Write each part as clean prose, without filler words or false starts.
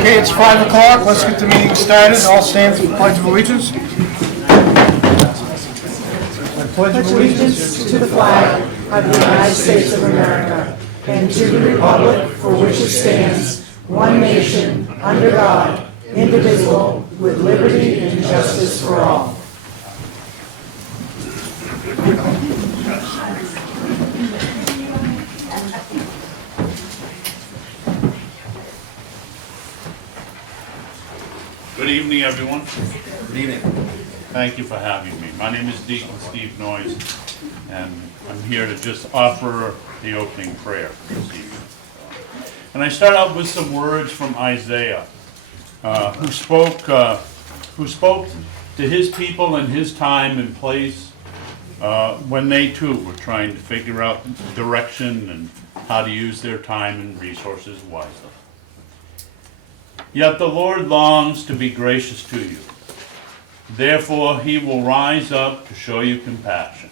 Okay, it's 5 o'clock. Let's get the meeting started. All stand for the Pledge of Allegiance. I pledge Allegiance to the flag of the United States of America and to the republic for which it stands, one nation, under God, indivisible, with liberty and justice for all. Good evening, everyone. Good evening. Thank you for having me. My name is Deacon Steve Noyes, and I'm here to just offer the opening prayer this evening. And I start out with some words from Isaiah, who spoke to his people in his time and place when they too were trying to figure out direction and how to use their time and resources wisely. Yet the Lord longs to be gracious to you. Therefore he will rise up to show you compassion.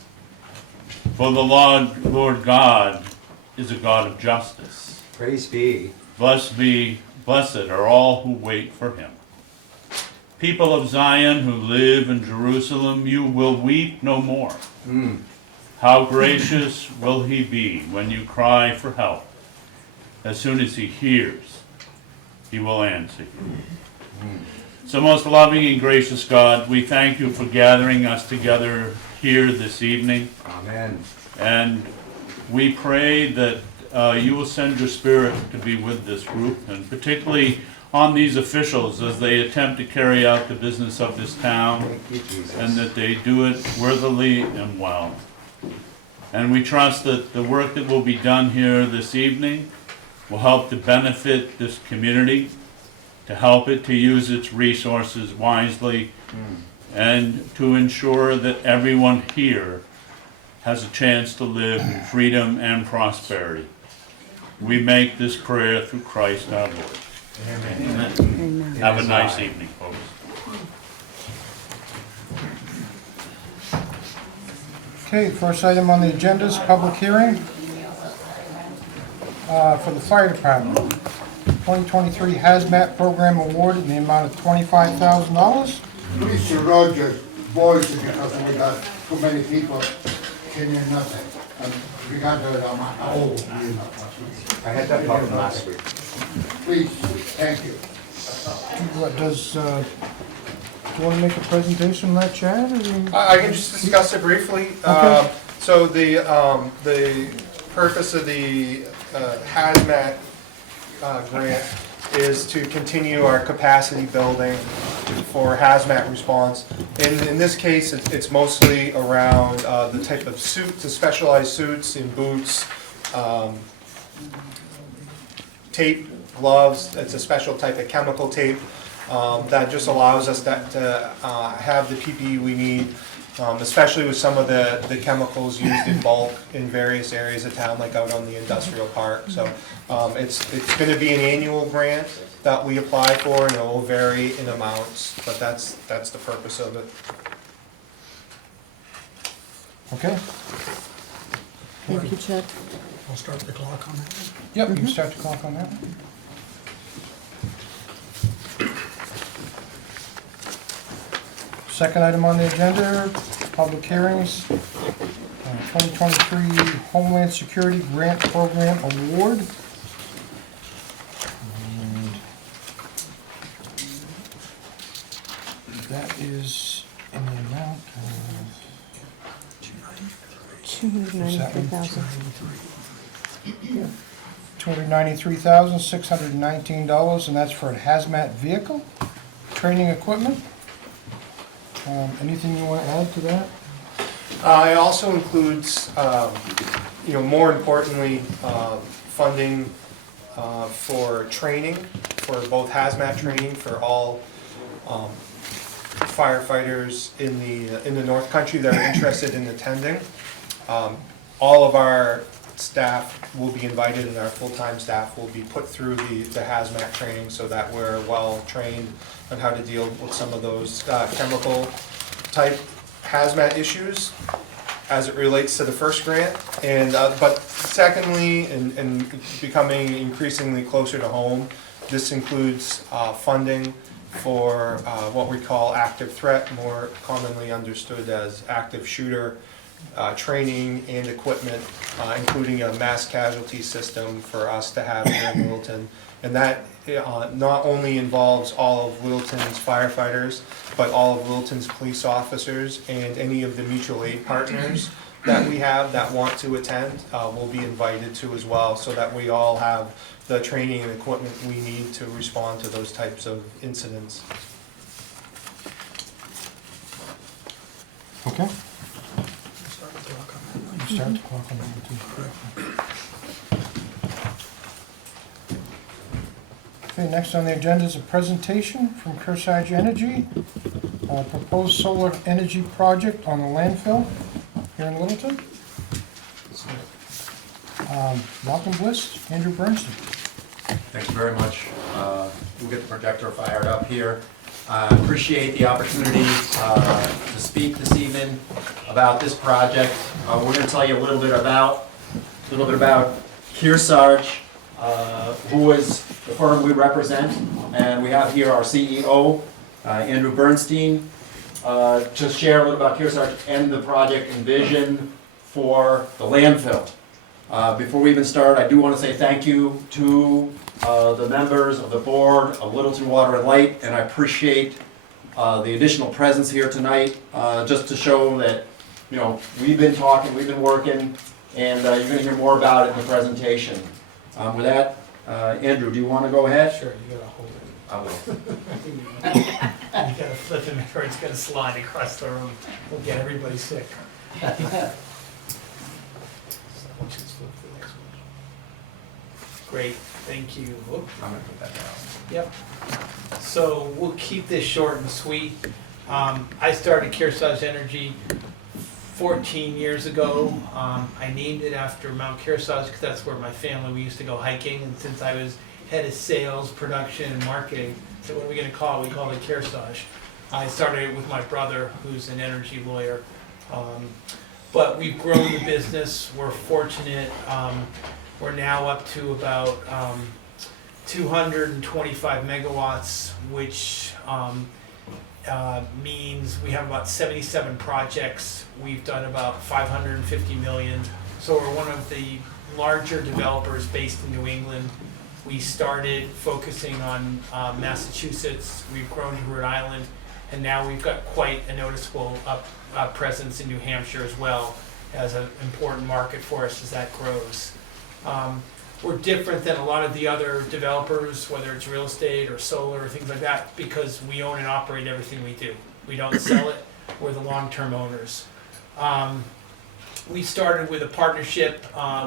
For the Lord God is a God of justice. Praise be. Blessed are all who wait for him. People of Zion who live in Jerusalem, you will weep no more. How gracious will he be when you cry for help? As soon as he hears, he will answer you. So most loving and gracious God, we thank you for gathering us together here this evening. Amen. And we pray that you will send your Spirit to be with this group, and particularly on these officials as they attempt to carry out the business of this town, Thank you, Jesus. and that they do it worthily and well. And we trust that the work that will be done here this evening will help to benefit this community, to help it to use its resources wisely, and to ensure that everyone here has a chance to live in freedom and prosperity. We make this prayer through Christ our Lord. Amen. Amen. Have a nice evening, folks. Okay, first item on the agenda is public hearing for the fire department. 2023 Hazmat Program Award in the amount of $25,000. Mr. Rogers' voice because we got too many people can hear nothing. And we got the amount. I had that problem last week. Please, thank you. What does, do you want to make a presentation on that, Chad? or- I can just discuss it briefly. Okay. So the purpose of the hazmat grant is to continue our capacity building for hazmat response. In this case, it's mostly around the type of suits, the specialized suits and boots, tape, gloves. It's a special type of chemical tape that just allows us to have the PPE we need, especially with some of the chemicals used in bulk in various areas of town, like out on the industrial park. So it's going to be an annual grant that we apply for, and it will vary in amounts, but that's the purpose of it. Okay, Thank you, Chad. I'll start the clock on that. yep, you can start the clock on that one. Second item on the agenda, public hearings, 2023 Homeland Security Grant Program Award. And that is in the amount of, $293,000. $293,619, and that's for a hazmat vehicle, training equipment. Anything you want to add to that? It also includes, more importantly, funding for training, for both hazmat training for all firefighters in the North Country that are interested in attending. All of our staff will be invited, and our full-time staff will be put through the hazmat training so that we're well trained on how to deal with some of those chemical type hazmat issues as it relates to the first grant. And but secondly, and becoming increasingly closer to home, This includes funding for what we call active threat, more commonly understood as active shooter, training and equipment, including a mass casualty system for us to have here in Littleton. And that not only involves all of Littleton's firefighters, but all of Littleton's police officers and any of the mutual aid partners that we have that want to attend will be invited to as well, so that we all have the training and equipment we need to respond to those types of incidents. Okay. You start the clock on number 2. Okay, next on the agenda is a presentation from Kearsarge Energy, proposed solar energy project on the landfill here in Littleton. Welcome Bliss, Andrew Bernstein. Thank you very much. We'll get the projector fired up here. Appreciate the opportunity to speak this evening about this project. We're going to tell you a little bit about Kearsarge, who is the firm we represent, and we have here our CEO, Andrew Bernstein, to share a little about Kearsarge and the project and vision for the landfill. Before we even start, I do want to say thank you to the members of the board of Littleton Water and Light, and I appreciate the additional presence here tonight, just to show that, you know, we've been talking, we've been working, and you're going to hear more about it in the presentation. With that, Andrew, do you want to go ahead? Sure, you gotta hold it. I will. You gotta flip him or it's gonna slide across the room. We'll get everybody sick. So once you flip the next one. Great, thank you. Whoop. I'm going to put that down. Yep. So we'll keep this short and sweet. I started Kearsarge Energy 14 years ago. I named it after Mount Kearsarge because that's where my family, we used to go hiking. And since I was head of sales, production, and marketing, so what are we going to call it? We call it Kearsarge. I started it with my brother, who's an energy lawyer. But we've grown the business. We're fortunate. We're now up to about 225 megawatts, which means we have about 77 projects. We've done about 550 million. So we're one of the larger developers based in New England. We started focusing on Massachusetts. We've grown to Rhode Island, and now we've got quite a noticeable presence in New Hampshire as well as an important market for us as that grows. We're different than a lot of the other developers, whether it's real estate or solar or things like that, because we own and operate everything we do. We don't sell it, we're the long-term owners. We started with a partnership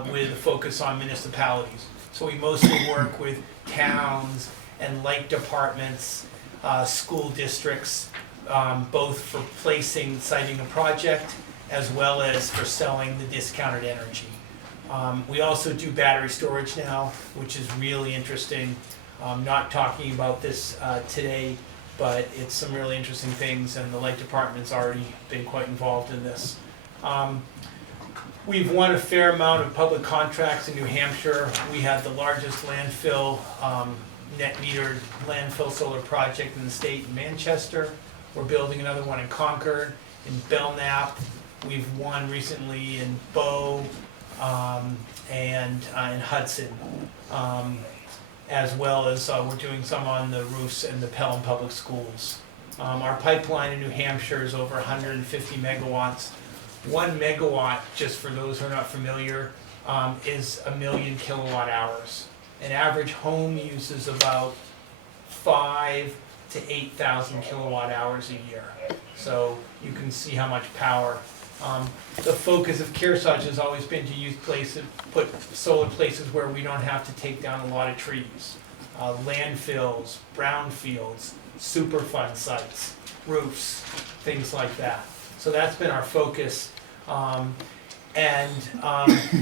with a focus on municipalities. So we mostly work with towns and light departments, school districts, both for siting a project as well as for selling the discounted energy. We also do battery storage now, which is really interesting. I'm not talking about this today, but it's some really interesting things, and the light department's already been quite involved in this. We've won a fair amount of public contracts in New Hampshire. We had the largest landfill, net metered landfill solar project in the state in Manchester. We're building another one in Concord, in Belknap. We've won recently in Bow, and in Hudson, as well as we're doing some on the roofs in the Pelham Public Schools. Our pipeline in New Hampshire is over 150 megawatts. 1 megawatt, just for those who are not familiar, is 1 million kilowatt hours. An average home uses about 5,000 to 8,000 kilowatt hours a year. So you can see how much power. The focus of Kearsarge has always been to put solar places where we don't have to take down a lot of trees. Landfills, brownfields, Superfund sites, roofs, things like that. So that's been our focus.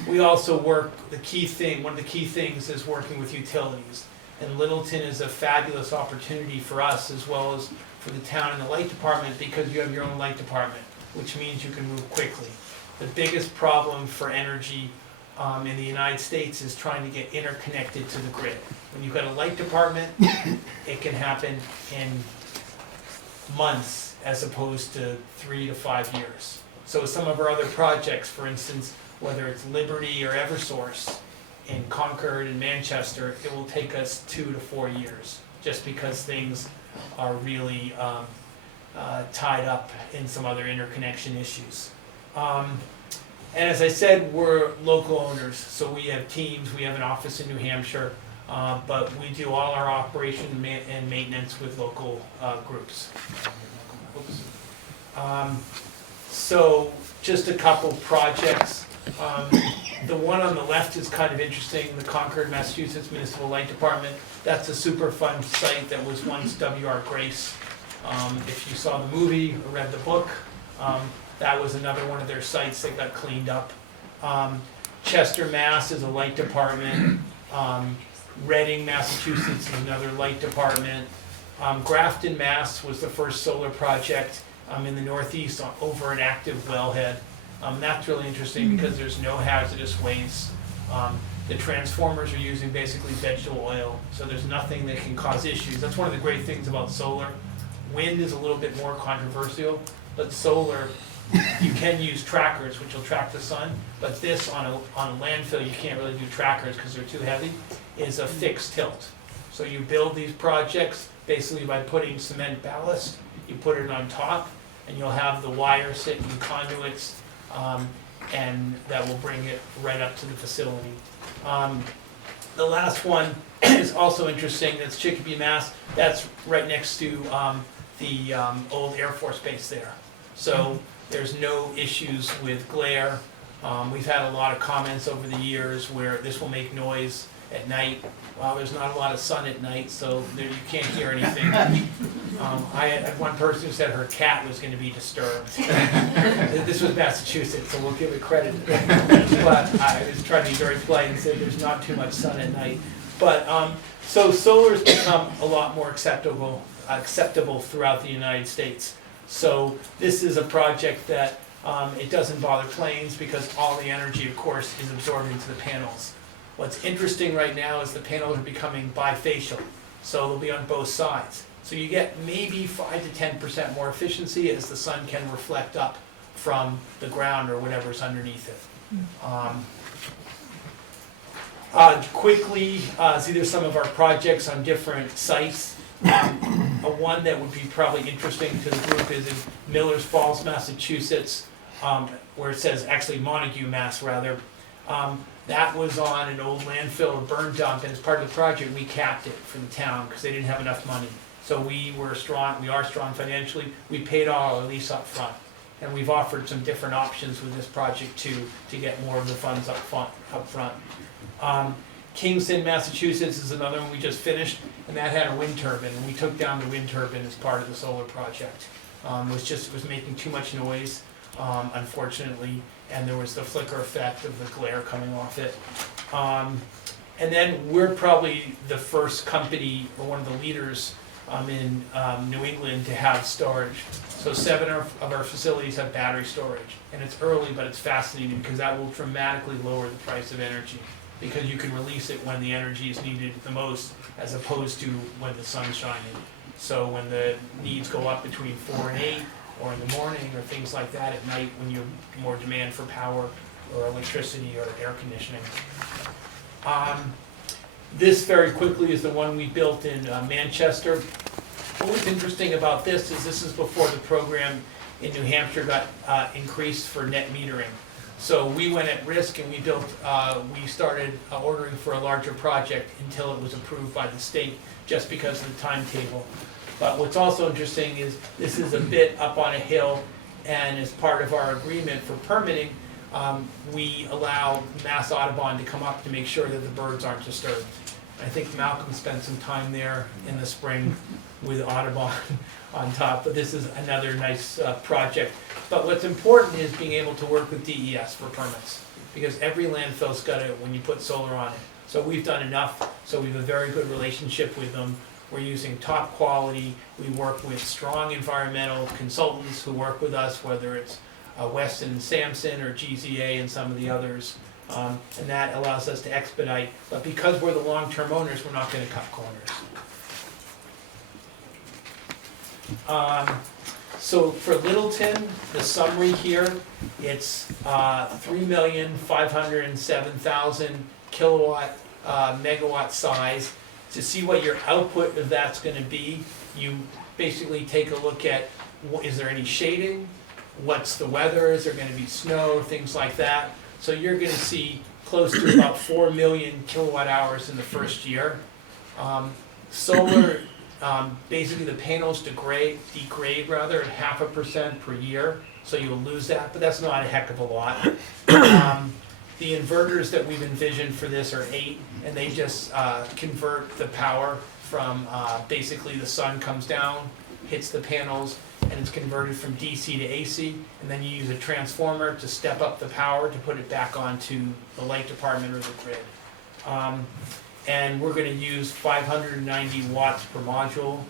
We also work, one of the key things is working with utilities. And Littleton is a fabulous opportunity for us as well as for the town and the light department, because you have your own light department, which means you can move quickly. The biggest problem for energy in the United States is trying to get interconnected to the grid. When you've got a light department, it can happen in months as opposed to 3 to 5 years. So some of our other projects, for instance, whether it's Liberty or Eversource in Concord and Manchester, it will take us 2 to 4 years, just because things are really tied up in some other interconnection issues. And as I said, we're local owners, so we have teams, we have an office in New Hampshire, but we do all our operation and maintenance with local groups. Oops. So just a couple projects. The one on the left is kind of interesting, the Concord, Massachusetts Municipal Light Department. That's a Superfund site that was once W.R. Grace. If you saw the movie or read the book, that was another one of their sites that got cleaned up. Chester, Mass. is a light department. Reading, Massachusetts is another light department. Grafton, Mass. was the first solar project in the Northeast over an active wellhead. That's really interesting because there's no hazardous waste. The transformers are using basically vegetable oil, so there's nothing that can cause issues. That's one of the great things about solar. Wind is a little bit more controversial, but solar, you can use trackers, which will track the sun, but this on a landfill, you can't really do trackers because they're too heavy, is a fixed tilt. So you build these projects basically by putting cement ballast, you put it on top, and you'll have the wire sit in conduits, and that will bring it right up to the facility. The last one is also interesting, that's Chicopee, Mass. That's right next to the old Air Force Base there. So there's no issues with glare. We've had a lot of comments over the years where this will make noise at night. Well, there's not a lot of sun at night, so there, you can't hear anything. I had one person who said her cat was going to be disturbed. This was Massachusetts, so we'll give it credit. But I was trying to be very polite and say there's not too much sun at night. But so solar's become a lot more acceptable throughout the United States. So this is a project that it doesn't bother planes because all the energy, of course, is absorbed into the panels. What's interesting right now is the panels are becoming bifacial, so they'll be on both sides. So you get maybe 5 to 10% more efficiency as the sun can reflect up from the ground or whatever's underneath it. Quickly, see there's some of our projects on different sites. One that would be probably interesting to the group is in Millers Falls, Massachusetts, where it says actually Montague, Mass. rather. That was on an old landfill or burn dump, and as part of the project, we capped it for the town because they didn't have enough money. So we are strong financially. We paid all our lease up front, and we've offered some different options with this project too to get more of the funds up front. Kingston, Massachusetts is another one we just finished, and that had a wind turbine, and we took down the wind turbine as part of the solar project. It was making too much noise, unfortunately, and there was the flicker effect of the glare coming off it. And then we're probably the first company, or one of the leaders in New England to have storage. So 7 of our facilities have battery storage, and it's early, but it's fascinating because that will dramatically lower the price of energy, because you can release it when the energy is needed the most, as opposed to when the sun's shining. So when the needs go up between 4 and 8, or in the morning, or things like that at night when you have more demand for power, or electricity, or air conditioning. This very quickly is the one we built in Manchester. What was interesting about this is before the program in New Hampshire got increased for net metering. So we went at risk and we started ordering for a larger project until it was approved by the state, just because of the timetable. But what's also interesting is this is a bit up on a hill, and as part of our agreement for permitting, we allow Mass Audubon to come up to make sure that the birds aren't disturbed. I think Malcolm spent some time there in the spring with Audubon on top, but this is another nice project. But what's important is being able to work with DES for permits, because every landfill's got it when you put solar on it. So we've done enough, so we have a very good relationship with them. We're using top quality. We work with strong environmental consultants who work with us, whether it's Weston and Sampson or GZA and some of the others. And that allows us to expedite, but because we're the long-term owners, we're not gonna cut corners. So for Littleton, the summary here, it's 3,507,000 kilowatt megawatt size. To see what your output of that's gonna be, you basically take a look at, is there any shading? What's the weather? Is there gonna be snow? Things like that. So you're gonna see close to about 4 million kilowatt hours in the first year. Solar, basically the panels degrade at 0.5% per year, so you'll lose that, but that's not a heck of a lot. The inverters that we've envisioned for this are 8, and they just convert the power from, basically the sun comes down, hits the panels, and it's converted from DC to AC, and then you use a transformer to step up the power to put it back onto the light department or the grid. And we're gonna use 590 watts per module.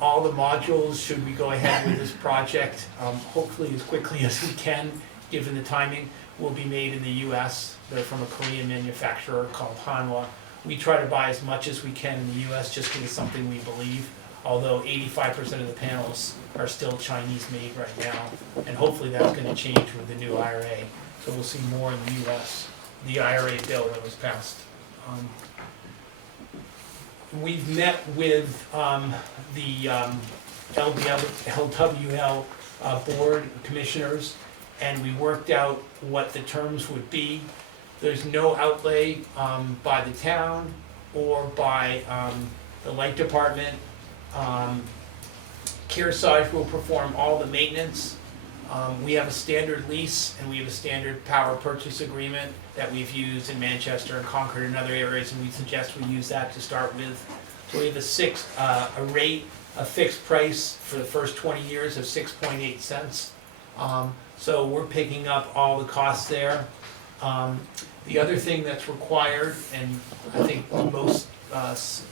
All the modules, should we go ahead with this project, hopefully as quickly as we can, given the timing, will be made in the US. They're from a Korean manufacturer called Hanwha. We try to buy as much as we can in the US just because it's something we believe, although 85% of the panels are still Chinese made right now. And hopefully that's gonna change with the new IRA. So we'll see more in the US, the IRA bill that was passed. We've met with the LWL board commissioners, and we worked out what the terms would be. There's no outlay by the town or by the light department. Kearsarge will perform all the maintenance. We have a standard lease and we have a standard power purchase agreement that we've used in Manchester and Concord and other areas, and we suggest we use that to start with. So we have a fixed price for the first 20 years of 6.8 cents. So we're picking up all the costs there. The other thing that's required, and I think most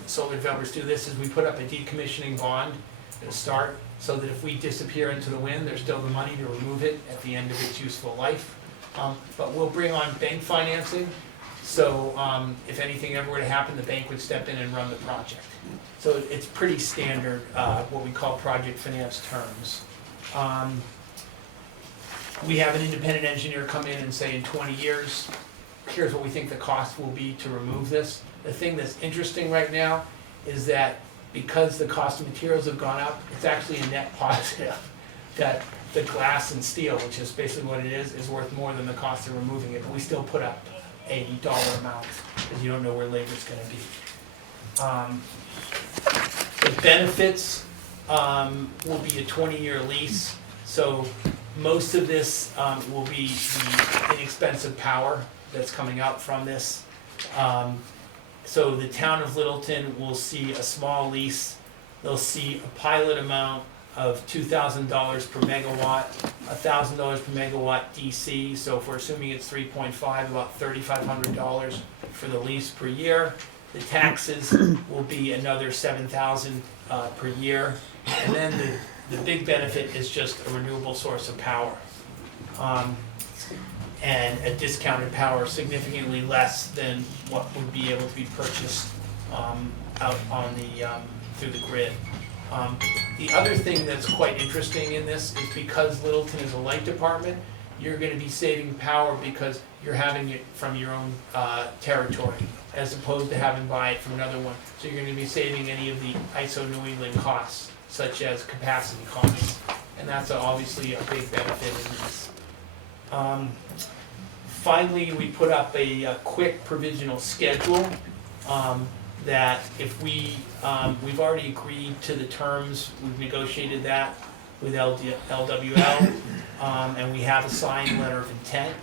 solar developers do this, is we put up a decommissioning bond at the start, so that if we disappear into the wind, there's still the money to remove it at the end of its useful life. But we'll bring on bank financing, so if anything ever were to happen, the bank would step in and run the project. So it's pretty standard, what we call project finance terms. We have an independent engineer come in and say, in 20 years, here's what we think the cost will be to remove this. The thing that's interesting right now is that because the cost of materials have gone up, it's actually a net positive. That the glass and steel, which is basically what it is worth more than the cost of removing it, but we still put up a dollar amount, because you don't know where labor's gonna be. The benefits will be a 20-year lease, so most of this will be the inexpensive power that's coming out from this. So the town of Littleton will see a small lease. They'll see a pilot amount of $2,000 per megawatt, $1,000 per megawatt DC. So if we're assuming it's 3.5, about $3,500 for the lease per year. The taxes will be another $7,000 per year. And then the big benefit is just a renewable source of power. And a discounted power significantly less than what would be able to be purchased out on the through the grid. The other thing that's quite interesting in this is because Littleton is a light department, you're going to be saving power because you're having it from your own territory, as opposed to having to buy it from another one. So you're going to be saving any of the ISO New England costs, such as capacity costs, and that's obviously a big benefit in this. Finally, we put up a quick provisional schedule that if we've already agreed to the terms, we've negotiated that with LWL, and we have a signed letter of intent.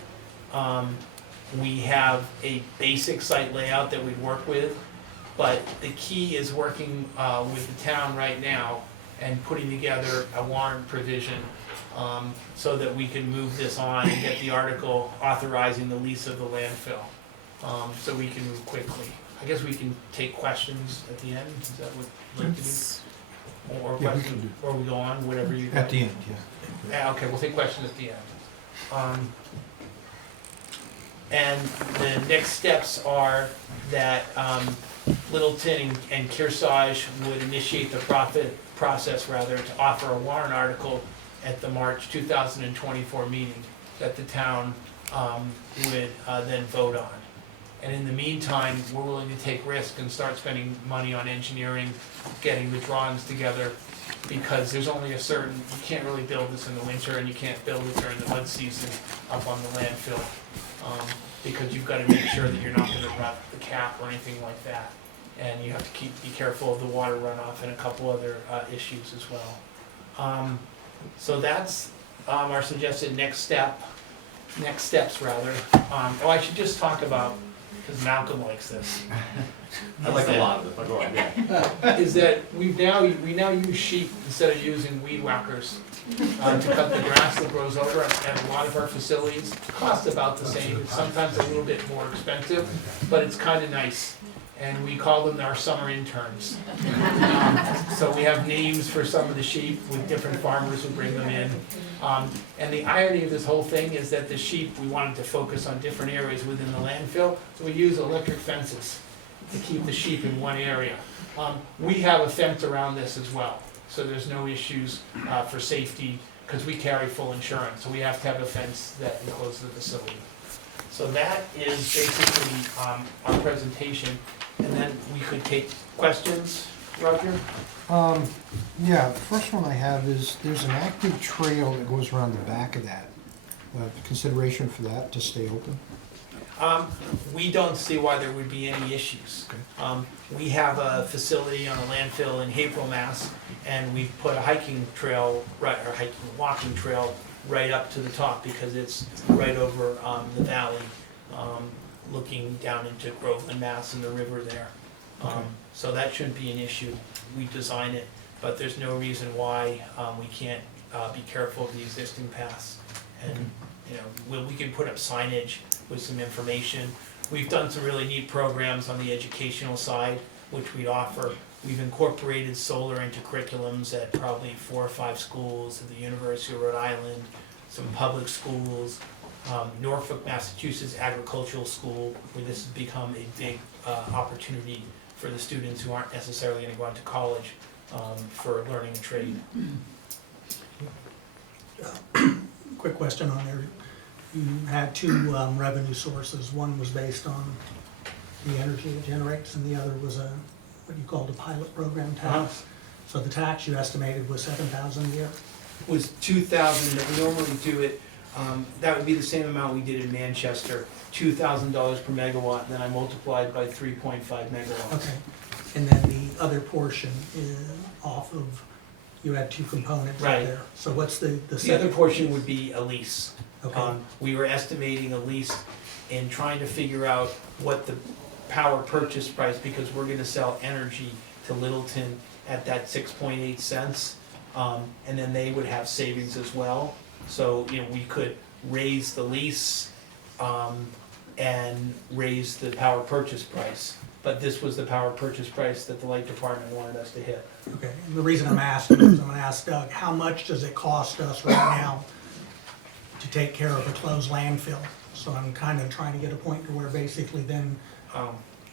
We have a basic site layout that we'd work with, but the key is working with the town right now and putting together a warrant provision so that we can move this on and get the article authorizing the lease of the landfill, so we can move quickly. I guess we can take questions at the end, is that what you'd like to do? Or Yeah, we questions, can do. or we go on, whatever you. At the end, yeah. Yeah, okay, we'll take questions at the end. And the next steps are that Littleton and Kearsarge would initiate the process to offer a warrant article at the March 2024 meeting that the town would then vote on. And in the meantime, we're willing to take risk and start spending money on engineering, getting the drawings together, because there's only a certain, you can't really build this in the winter and you can't build it during the mud season up on the landfill. Because you've got to make sure that you're not going to rut the cap or anything like that. And you have to be careful of the water runoff and a couple other issues as well. So that's our suggested next steps rather. Oh, I should just talk about, because Malcolm likes this. I like a lot of it, but go on, yeah. Is that we now use sheep instead of using weed whackers to cut the grass that grows over at a lot of our facilities. Costs about the same, sometimes a little bit more expensive, but it's kind of nice. And we call them our summer interns. So we have names for some of the sheep with different farmers who bring them in. And the irony of this whole thing is that the sheep, we wanted to focus on different areas within the landfill, so we use electric fences to keep the sheep in one area. We have a fence around this as well, so there's no issues for safety, because we carry full insurance, so we have to have a fence that encloses the facility. So that is basically our presentation, and then we could take questions, Roger? Yeah, the first one I have is, there's an active trail that goes around the back of that. Consideration for that to stay open? We don't see why there would be any issues. We have a facility on a landfill in Haverhill, Mass, and we've put a hiking trail, walking trail right up to the top, because it's right over the valley, looking down into Groveland, Mass, and the river there. Okay. So that shouldn't be an issue. We design it, but there's no reason why we can't be careful of the existing paths. And we can put up signage with some information. We've done some really neat programs on the educational side, which we offer. We've incorporated solar into curriculums at probably 4 or 5 schools, at the University of Rhode Island, some public schools, Norfolk, Massachusetts Agricultural School, where this has become a big opportunity for the students who aren't necessarily going to go on to college for learning a trade. Quick question on there. You had 2 revenue sources. One was based on the energy it generates, and the other was what you called a pilot program tax. So the tax you estimated was $7,000 a year? Was 2,000 that we normally do it, that would be the same amount we did in Manchester, $2,000 per megawatt, and then I multiplied by 3.5 megawatts. Okay. And then the other portion is off of, you had 2 components Right. there. So what's the The second? other portion would be a lease. Okay. We were estimating a lease and trying to figure out what the power purchase price, because we're gonna sell energy to Littleton at that 6.8 cents. And then they would have savings as well. So, we could raise the lease, and raise the power purchase price. But this was the power purchase price that the light department wanted us to hit. Okay. And the reason I'm asking is I'm gonna ask Doug, how much does it cost us right now to take care of a closed landfill? So I'm kind of trying to get a point to where basically then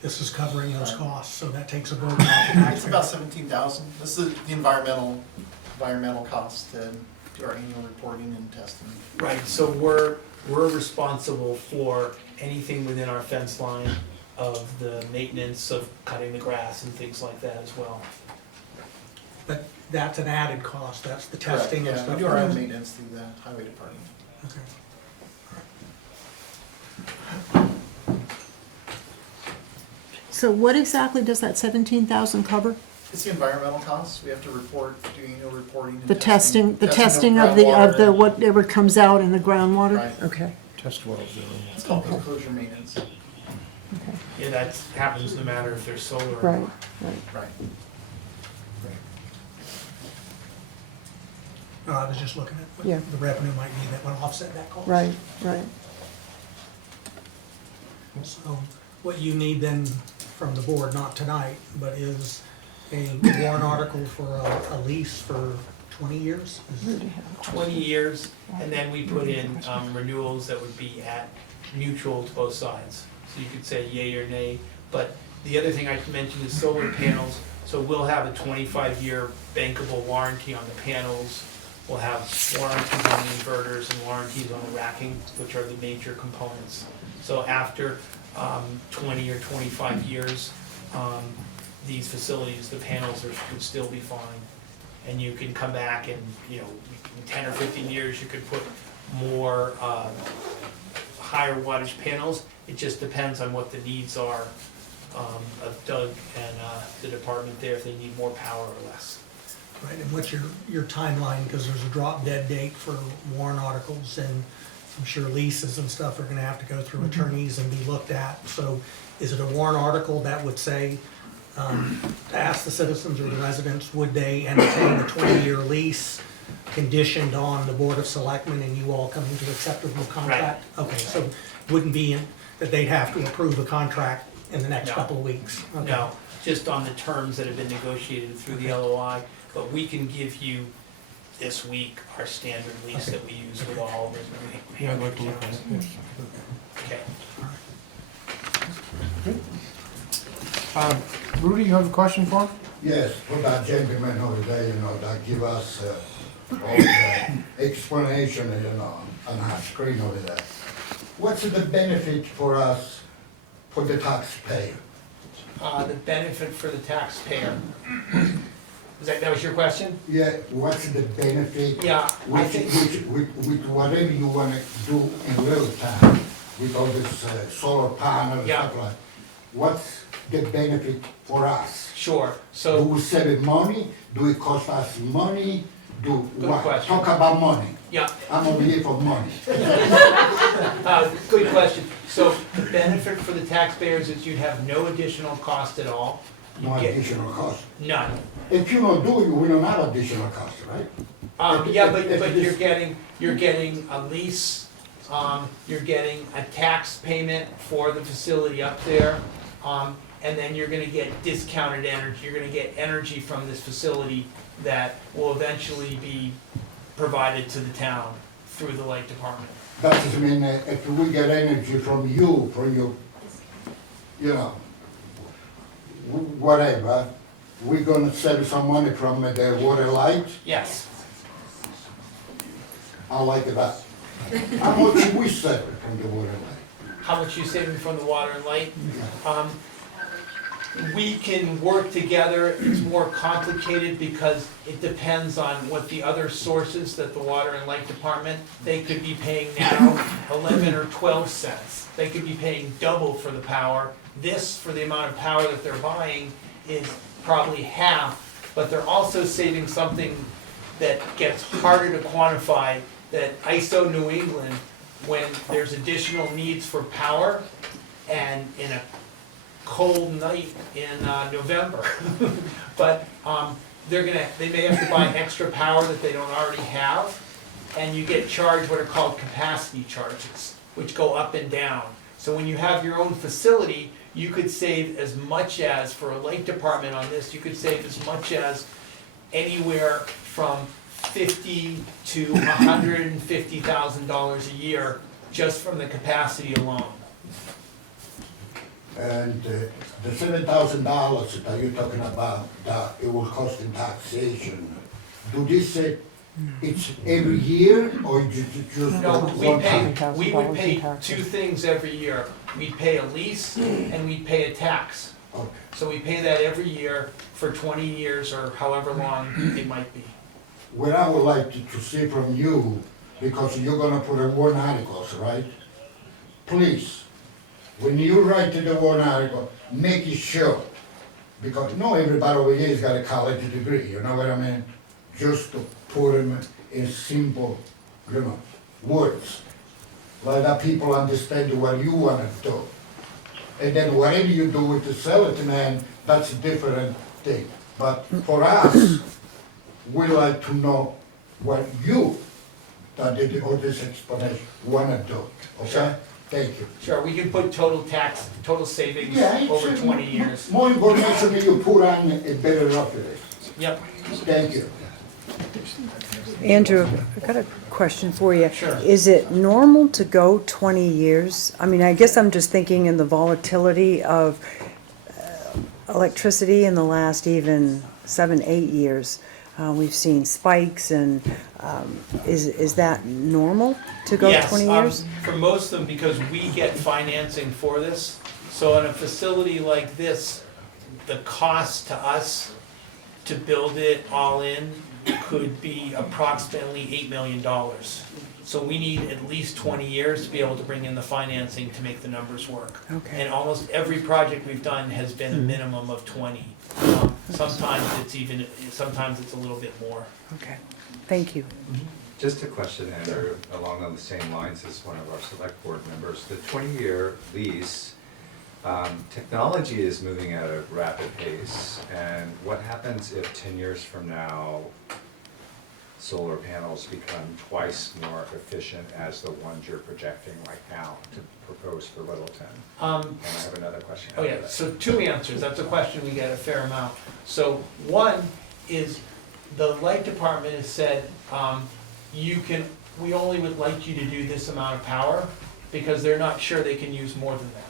this is covering those costs, so that takes a burden off the taxpayer. It's about 17,000. This is the environmental cost and our annual reporting and testing. Right, so we're responsible for anything within our fence line of the maintenance of cutting the grass and things like that as well. But that's an added cost, that's the testing and Correct, yeah, stuff. we do our own maintenance through the highway department. Okay. So what exactly does that 17,000 cover? It's the environmental costs. We have to report, do annual reporting. And The testing of the, whatever comes out in the groundwater? Right. Okay. Test wells. It's called post-closure maintenance. Yeah, that happens no matter if there's solar or Right, not. right. Right. No, I was just looking at Yeah. what the revenue might be that would offset that cost. Right, right. So what you need then from the board, not tonight, but is a warrant article for a lease for 20 years? Is- 20 years, and then we put in renewals that would be at mutual to both sides. So you could say yay or nay, but the other thing I mentioned is solar panels. So we'll have a 25-year bankable warranty on the panels. We'll have warranties on the inverters and warranties on the racking, which are the major components. So after 20 or 25 years, these facilities, the panels could still be fine. And you can come back and, you know, in 10 or 15 years, you could put more higher wattage panels. It just depends on what the needs are of Doug and the department there, if they need more power or less. Right, and what's your timeline, because there's a drop dead date for warrant articles, and I'm sure leases and stuff are gonna have to go through attorneys and be looked at. So is it a warrant article that would say, to ask the citizens or the residents, would they entertain a 20-year lease conditioned on the Board of Selectmen and you all coming to acceptable contract? Okay, so wouldn't be that they'd have to approve a contract in the next No. couple of weeks? Okay. No, just on the terms that have been negotiated through the LOI, but we can give you this week our standard lease that we use with all of the Yeah, I'd like to look at it, yes. Okay. Rudy, you have a question for him? Yes, for that gentleman over there, that give us all the explanation, on our screen over there. What's the benefit for us, for the taxpayer? The benefit for the taxpayer. That was your question? Yeah, what's the benefit? Yeah, I think, With whatever you wanna do in Littleton, with all this solar panel, Yeah. stuff like, what's the benefit for us? sure, Do so, we save money? Do it cost us money? Do Good what? question. Talk about money. yeah, I'm over here for money. good question. So the benefit for the taxpayers is you'd have no additional cost at all. You No get additional cost. none. If you don't do it, we don't have additional cost, right? Yeah, but If it you're getting a lease, you're getting a tax payment for the facility up there, and then you're gonna get discounted energy, you're gonna get energy from this facility that will eventually be provided to the town through the light department. That doesn't mean that if we get energy from you, whatever, we're gonna save some money from the water light. Yes, I like that. How much we save from the water light? how much you saving from the water and light? We can work together, it's more complicated because it depends on what the other sources that the water and light department, they could be paying now 11 or 12 cents. They could be paying double for the power. This, for the amount of power that they're buying, is probably half, but they're also saving something that gets harder to quantify, that ISO New England, when there's additional needs for power, and in a cold night in November. But they may have to buy extra power that they don't already have, and you get charged what are called capacity charges, which go up and down. So when you have your own facility, you could save as much as, for a light department on this, you could save as much as anywhere from $50,000 to $150,000 a year just from the capacity alone. And the $7,000 that you're talking about, that it will cost in taxation, do this say it's every year or just No, one time? we would pay two things every year. We'd pay a lease and we'd pay a tax. Okay. So we pay that every year for 20 years or however long it might be. What I would like to see from you, because you're gonna put a warrant articles, right? Please, when you write to the warrant article, make it sure, because not everybody over here has got a college degree, you know what I mean? Just to put them in simple, words, like that people understand what you wanna do. And then whatever you do with the selectmen, that's a different thing. But for us, we like to know what you, that did all this explanation, wanna do, okay? Sure. Thank you. Sure, we can put total savings Yeah, it's, over 20 years. More information you put on, it better off it is. Yep. Thank you. Andrew, I've got a question for you. Sure. Is it normal to go 20 years? I mean, I guess I'm just thinking in the volatility of electricity in the last even 7, 8 years. We've seen spikes and is that normal to go 20 years? For most of them, because we get financing for this. So in a facility like this, the cost to us to build it all in could be approximately $8 million. So we need at least 20 years to be able to bring in the financing to make the numbers work. Okay. And almost every project we've done has been a minimum of 20. Sometimes it's a little bit more. Okay, thank you. Just a question, Andrew, along the same lines as one of our select board members. The 20-year lease, technology is moving at a rapid pace, and what happens if 10 years from now, solar panels become twice more efficient as the ones you're projecting right now to propose for Littleton? And I have another question Oh after yeah, that. so 2 answers, that's a question we get a fair amount. So one is, the light department has said, we only would like you to do this amount of power, because they're not sure they can use more than that.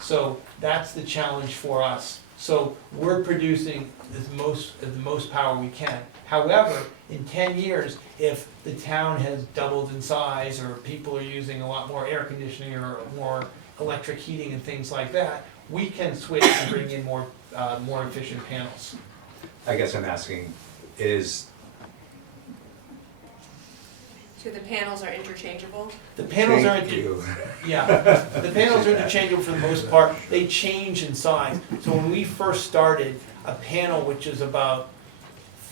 So that's the challenge for us. So we're producing the most power we can. However, in 10 years, if the town has doubled in size, or people are using a lot more air conditioning or more electric heating and things like that, we can switch and bring in more efficient panels. I guess I'm asking, is, So the panels are interchangeable? The panels are, thank you. yeah, the panels are interchangeable for the most part. They change in size. So when we first started, a panel which is about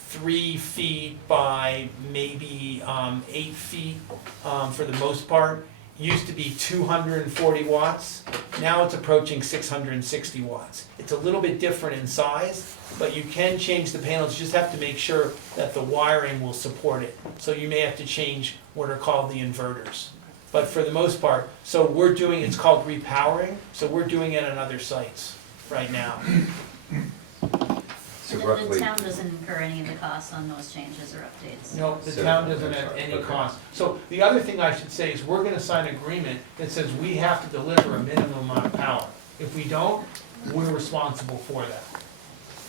3 feet by maybe 8 feet for the most part, used to be 240 watts. Now it's approaching 660 watts. It's a little bit different in size, but you can change the panels. You just have to make sure that the wiring will support it. So you may have to change what are called the inverters. But for the most part, so we're doing, it's called repowering, so we're doing it on other sites right now. So The roughly, town doesn't incur any of the costs on those changes or updates? No, the So- town doesn't have any Okay. cost. So the other thing I should say is we're gonna sign an agreement that says we have to deliver a minimum amount of power. If we don't, we're responsible for that.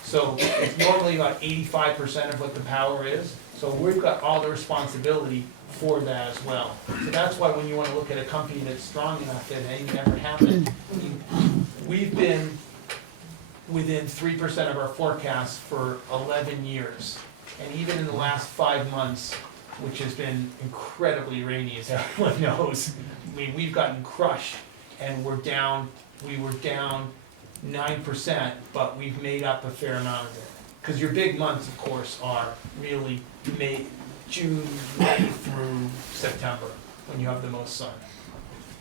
So it's normally about 85% of what the power is, so we've got all the responsibility for that as well. So that's why when you wanna look at a company that's strong enough that it ain't never happened, we've been within 3% of our forecast for 11 years. And even in the last 5 months, which has been incredibly rainy, as everyone knows, I mean, we've gotten crushed, and we were down 9%, but we've made up a fair amount of it. Because your big months, of course, are really June, May through September, when you have the most sun.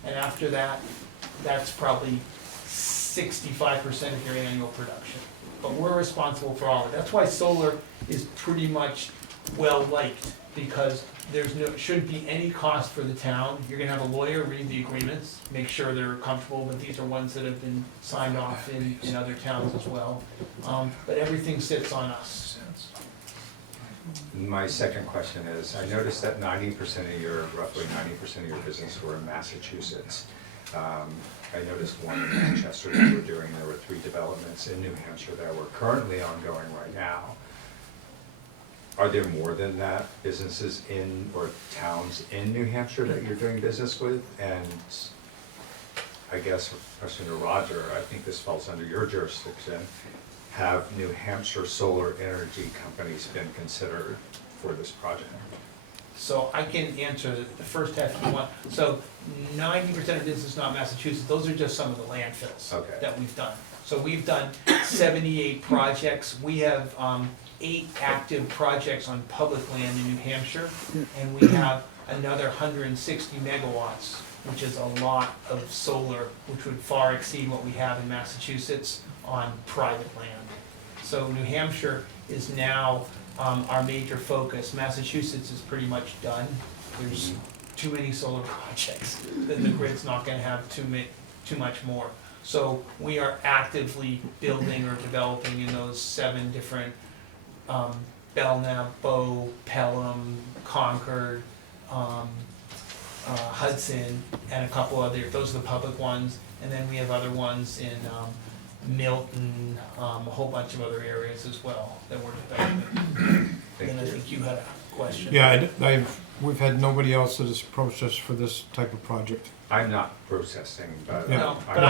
And after that, that's probably 65% of your annual production. But we're responsible for all of it. That's why solar is pretty much well-liked, because shouldn't be any cost for the town. You're gonna have a lawyer read the agreements, make sure they're comfortable, but these are ones that have been signed off in other towns as well. But everything sits on us. my second question is, I noticed that roughly 90% of your business were in Massachusetts. I noticed one in Manchester that we're doing, there were 3 developments in New Hampshire that were currently ongoing right now. Are there more than that businesses in, or towns in New Hampshire that you're doing business with? And I guess a question to Roger, I think this falls under your jurisdiction. Have New Hampshire solar energy companies been considered for this project? So I can answer the first half if you want. So 90% of this is not Massachusetts, those are just some of the landfills Okay. that we've done. So we've done 78 projects, we have 8 active projects on public land in New Hampshire, and we have another 160 megawatts, which is a lot of solar, which would far exceed what we have in Massachusetts on private land. So New Hampshire is now our major focus. Massachusetts is pretty much done. There's too many solar projects, that the grid's not gonna have too much more. So we are actively building or developing in those 7 different Belknap, Bow, Pelham, Concord, Hudson, and a couple other, those are the public ones. And then we have other ones in Milton, a whole bunch of other areas as well that we're developing. And I think you had a question. Yeah, we've had nobody else that has approached us for this type of project. I'm not processing, but Yeah. No, but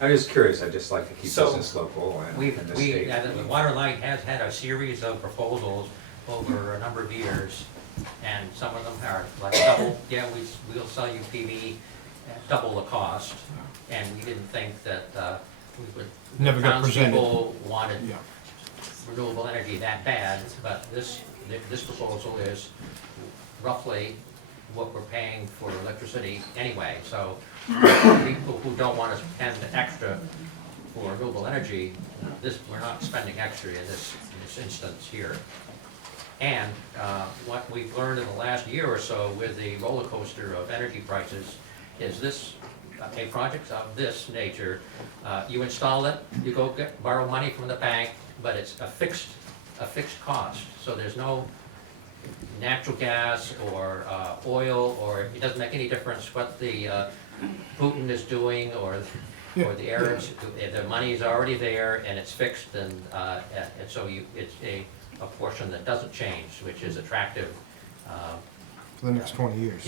I'm just curious, I just like to keep So- business local and We've, in the we, state. the Waterlight has had a series of proposals over a number of years, and some of them are like double, yeah, we'll sell you PV at double the cost, and we didn't think that, we would. Never got presented. Townspeople wanted Yeah. renewable energy that bad, but this proposal is roughly what we're paying for electricity anyway, so people who don't want to spend extra for renewable energy, we're not spending extra in this instance here. And what we've learned in the last year or so with the roller coaster of energy prices is this, a project of this nature, you install it, you go borrow money from the bank, but it's a fixed cost, so there's no natural gas or oil, or it doesn't make any difference what the Putin is doing or the Arabs. The money is already there and it's fixed, and so it's a portion that doesn't change, which is attractive. For the next 20 years.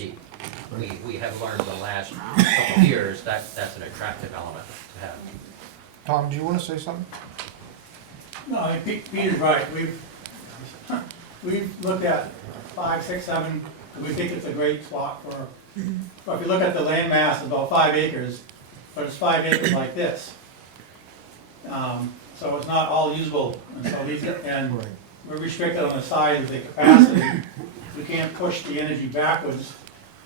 We have learned in the last couple of years that that's an attractive element to have. Tom, do you want to say something? No, I think Peter's right. We've looked at 5, 6, 7, and we think it's a great spot for, but if you look at the land mass, it's about 5 acres, but it's 5 acres like this. So it's not all usable, and so and Right. we're restricted on the size of the capacity. We can't push the energy backwards,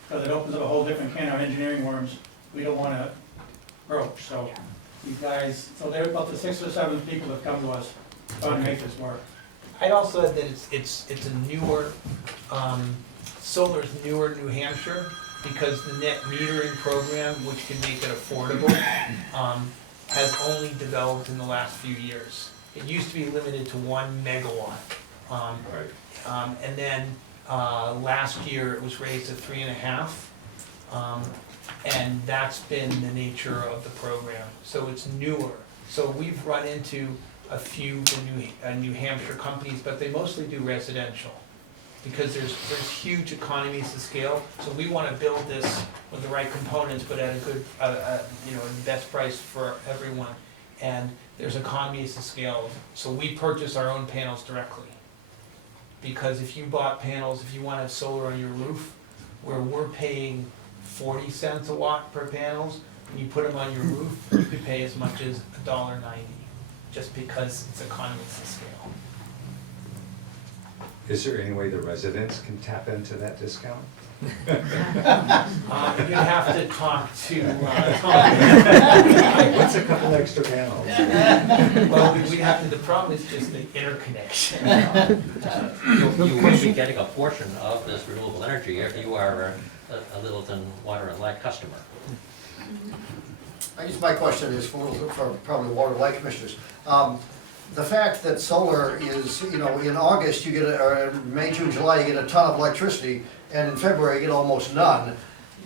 because it opens up a whole different can of engineering worms we don't wanna broach, so. These guys, so they're about the 6 or 7 people that come to us trying to make this work. I'd also add that it's a newer, solar's newer in New Hampshire, because the net metering program, which can make it affordable, has only developed in the last few years. It used to be limited to 1 megawatt. Right. And then, last year it was raised to 3.5. And that's been the nature of the program, so it's newer. So we've run into a few New Hampshire companies, but they mostly do residential, because there's huge economies of scale. So we want to build this with the right components, but at a good, the best price for everyone. And there's economies of scale, so we purchase our own panels directly. Because if you bought panels, if you want to have solar on your roof, where we're paying 40 cents a watt per panels, when you put them on your roof, you could pay as much as $1.90, just because it's economies of scale. Is there any way the residents can tap into that discount? You'd have to talk to Tom. What's a couple extra panels? Well, we'd have to, the problem is just the interconnection. You will be getting a portion of this renewable energy if you are a Littleton Water and Light customer. I guess my question is for probably Water and Light Commissioners. The fact that solar is, in August you get, or May, June, July, you get a ton of electricity, and in February you get almost none.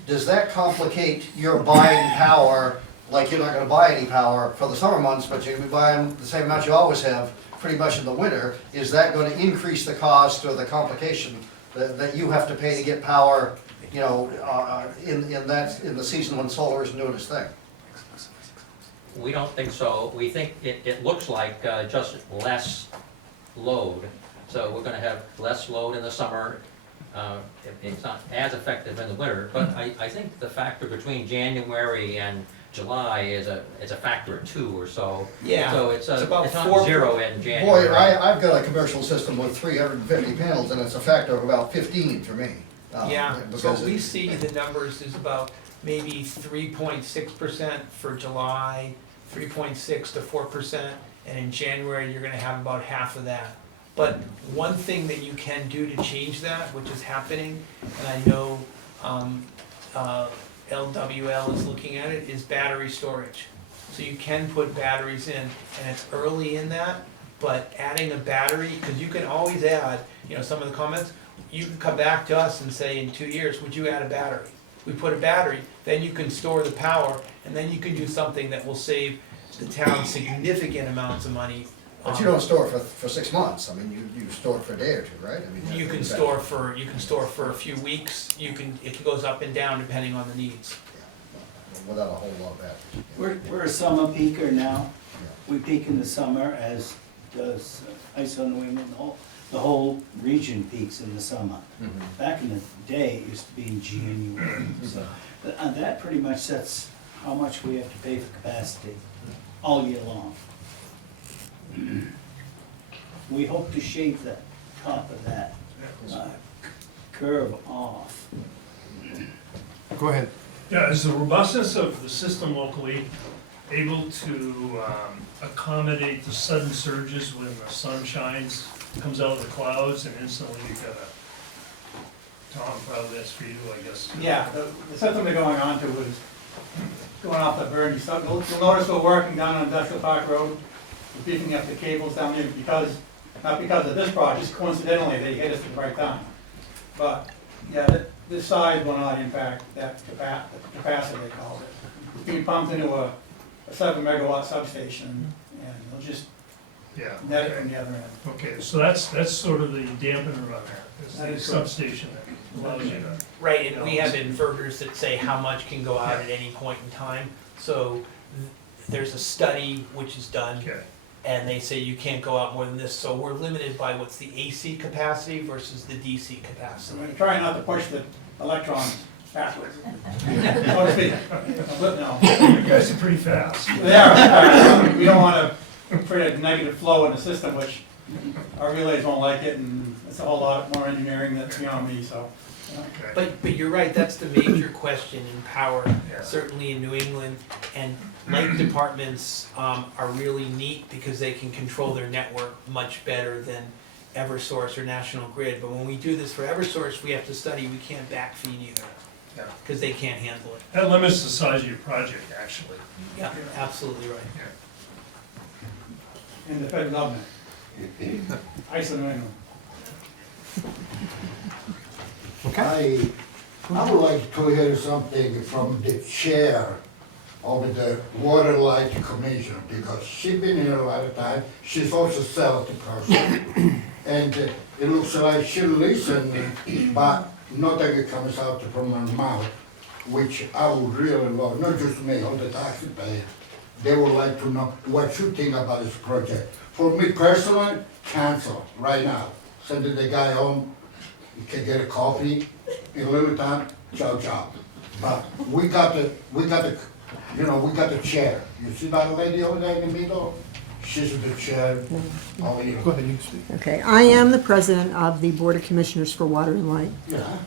Does that complicate your buying power, like you're not gonna buy any power for the summer months, but you're gonna be buying the same amount you always have pretty much in the winter? Is that gonna increase the cost or the complication that you have to pay to get power, in the season when solar isn't doing its thing? We don't think so. We think it looks like just less load. So we're gonna have less load in the summer. It's not as effective in the winter, but I think the factor between January and July is a factor of 2 or so. Yeah, So it's about not 4 0 in January. Boy, I've got a commercial system with 350 panels, and it's a factor of about 15 for me. Yeah, so because we see the numbers is about maybe 3.6% for July, 3.6 to 4%, and in January, you're gonna have about half of that. But one thing that you can do to change that, which is happening, and I know LWL is looking at it, is battery storage. So you can put batteries in, and it's early in that, but adding a battery, because you can always add, you know, some of the comments, you can come back to us and say in 2 years, would you add a battery? We put a battery, then you can store the power, and then you can do something that will save the town significant amounts of money. But you don't store it for 6 months, I mean, you store it for a day or two, right? I mean, You can store for a few weeks, it goes up and down depending on the needs. Without a whole lot of that. We're a summer peaker now. We peak in the summer, as does ISO New England. The whole region peaks in the summer. Back in the day, it used to be in January. So that pretty much sets how much we have to pay for capacity all year long. We hope to shave the top of that curve off. Go ahead. Yeah, is the robustness of the system locally able to accommodate the sudden surges when the sun shines, comes out of the clouds, and instantly you've got a, Tom, probably that's for you, I guess. Yeah, the system they're going on to is going off the Verde. You'll notice we're working down on Industrial Park Road. We're beefing up the cables down there not because of this project, just coincidentally, they hit us at the right time. But, yeah, this size will not impact that capacity, they call it. It's being pumped into a 7 megawatt substation, and it'll just net it from the other end. Okay, so that's sort of the dampener on that, is the substation that allows you to. Right, and we have inverters that say how much can go out at any point in time. So there's a study which is done, and they say you can't go out more than this. So we're limited by what's the AC capacity versus the DC capacity. I'm trying not to push the electrons backwards, so to speak. But no. You guys are pretty fast. They are. We don't want to create a negative flow in the system, which our relays won't like it, and it's a whole lot more engineering that's beyond me, so. But you're right, that's the major question in power, certainly in New England. And light departments are really neat because they can control their network much better than Eversource or National Grid. But when we do this for Eversource, we have to study, we can't backfeed either, because they can't handle it. That limits the size of your project, actually. Yeah, absolutely right. In the federal government. ISO New England. I would like to hear something from the chair of the Water Light Commission, because she's been here a lot of time. She's also sales person. And it looks like she listens, but nothing comes out from her mouth, which I would really love, not just me, all the taxpayers. They would like to know what you think about this project. For me personally, cancel right now. Send the guy home, he can get a coffee in Littleton, ciao ciao. But we got the chair. You see that lady over there in the middle? She's the chair. Over here. Go ahead, you can speak. Okay, I am the president of the Board of Commissioners for Water and Light. Yeah,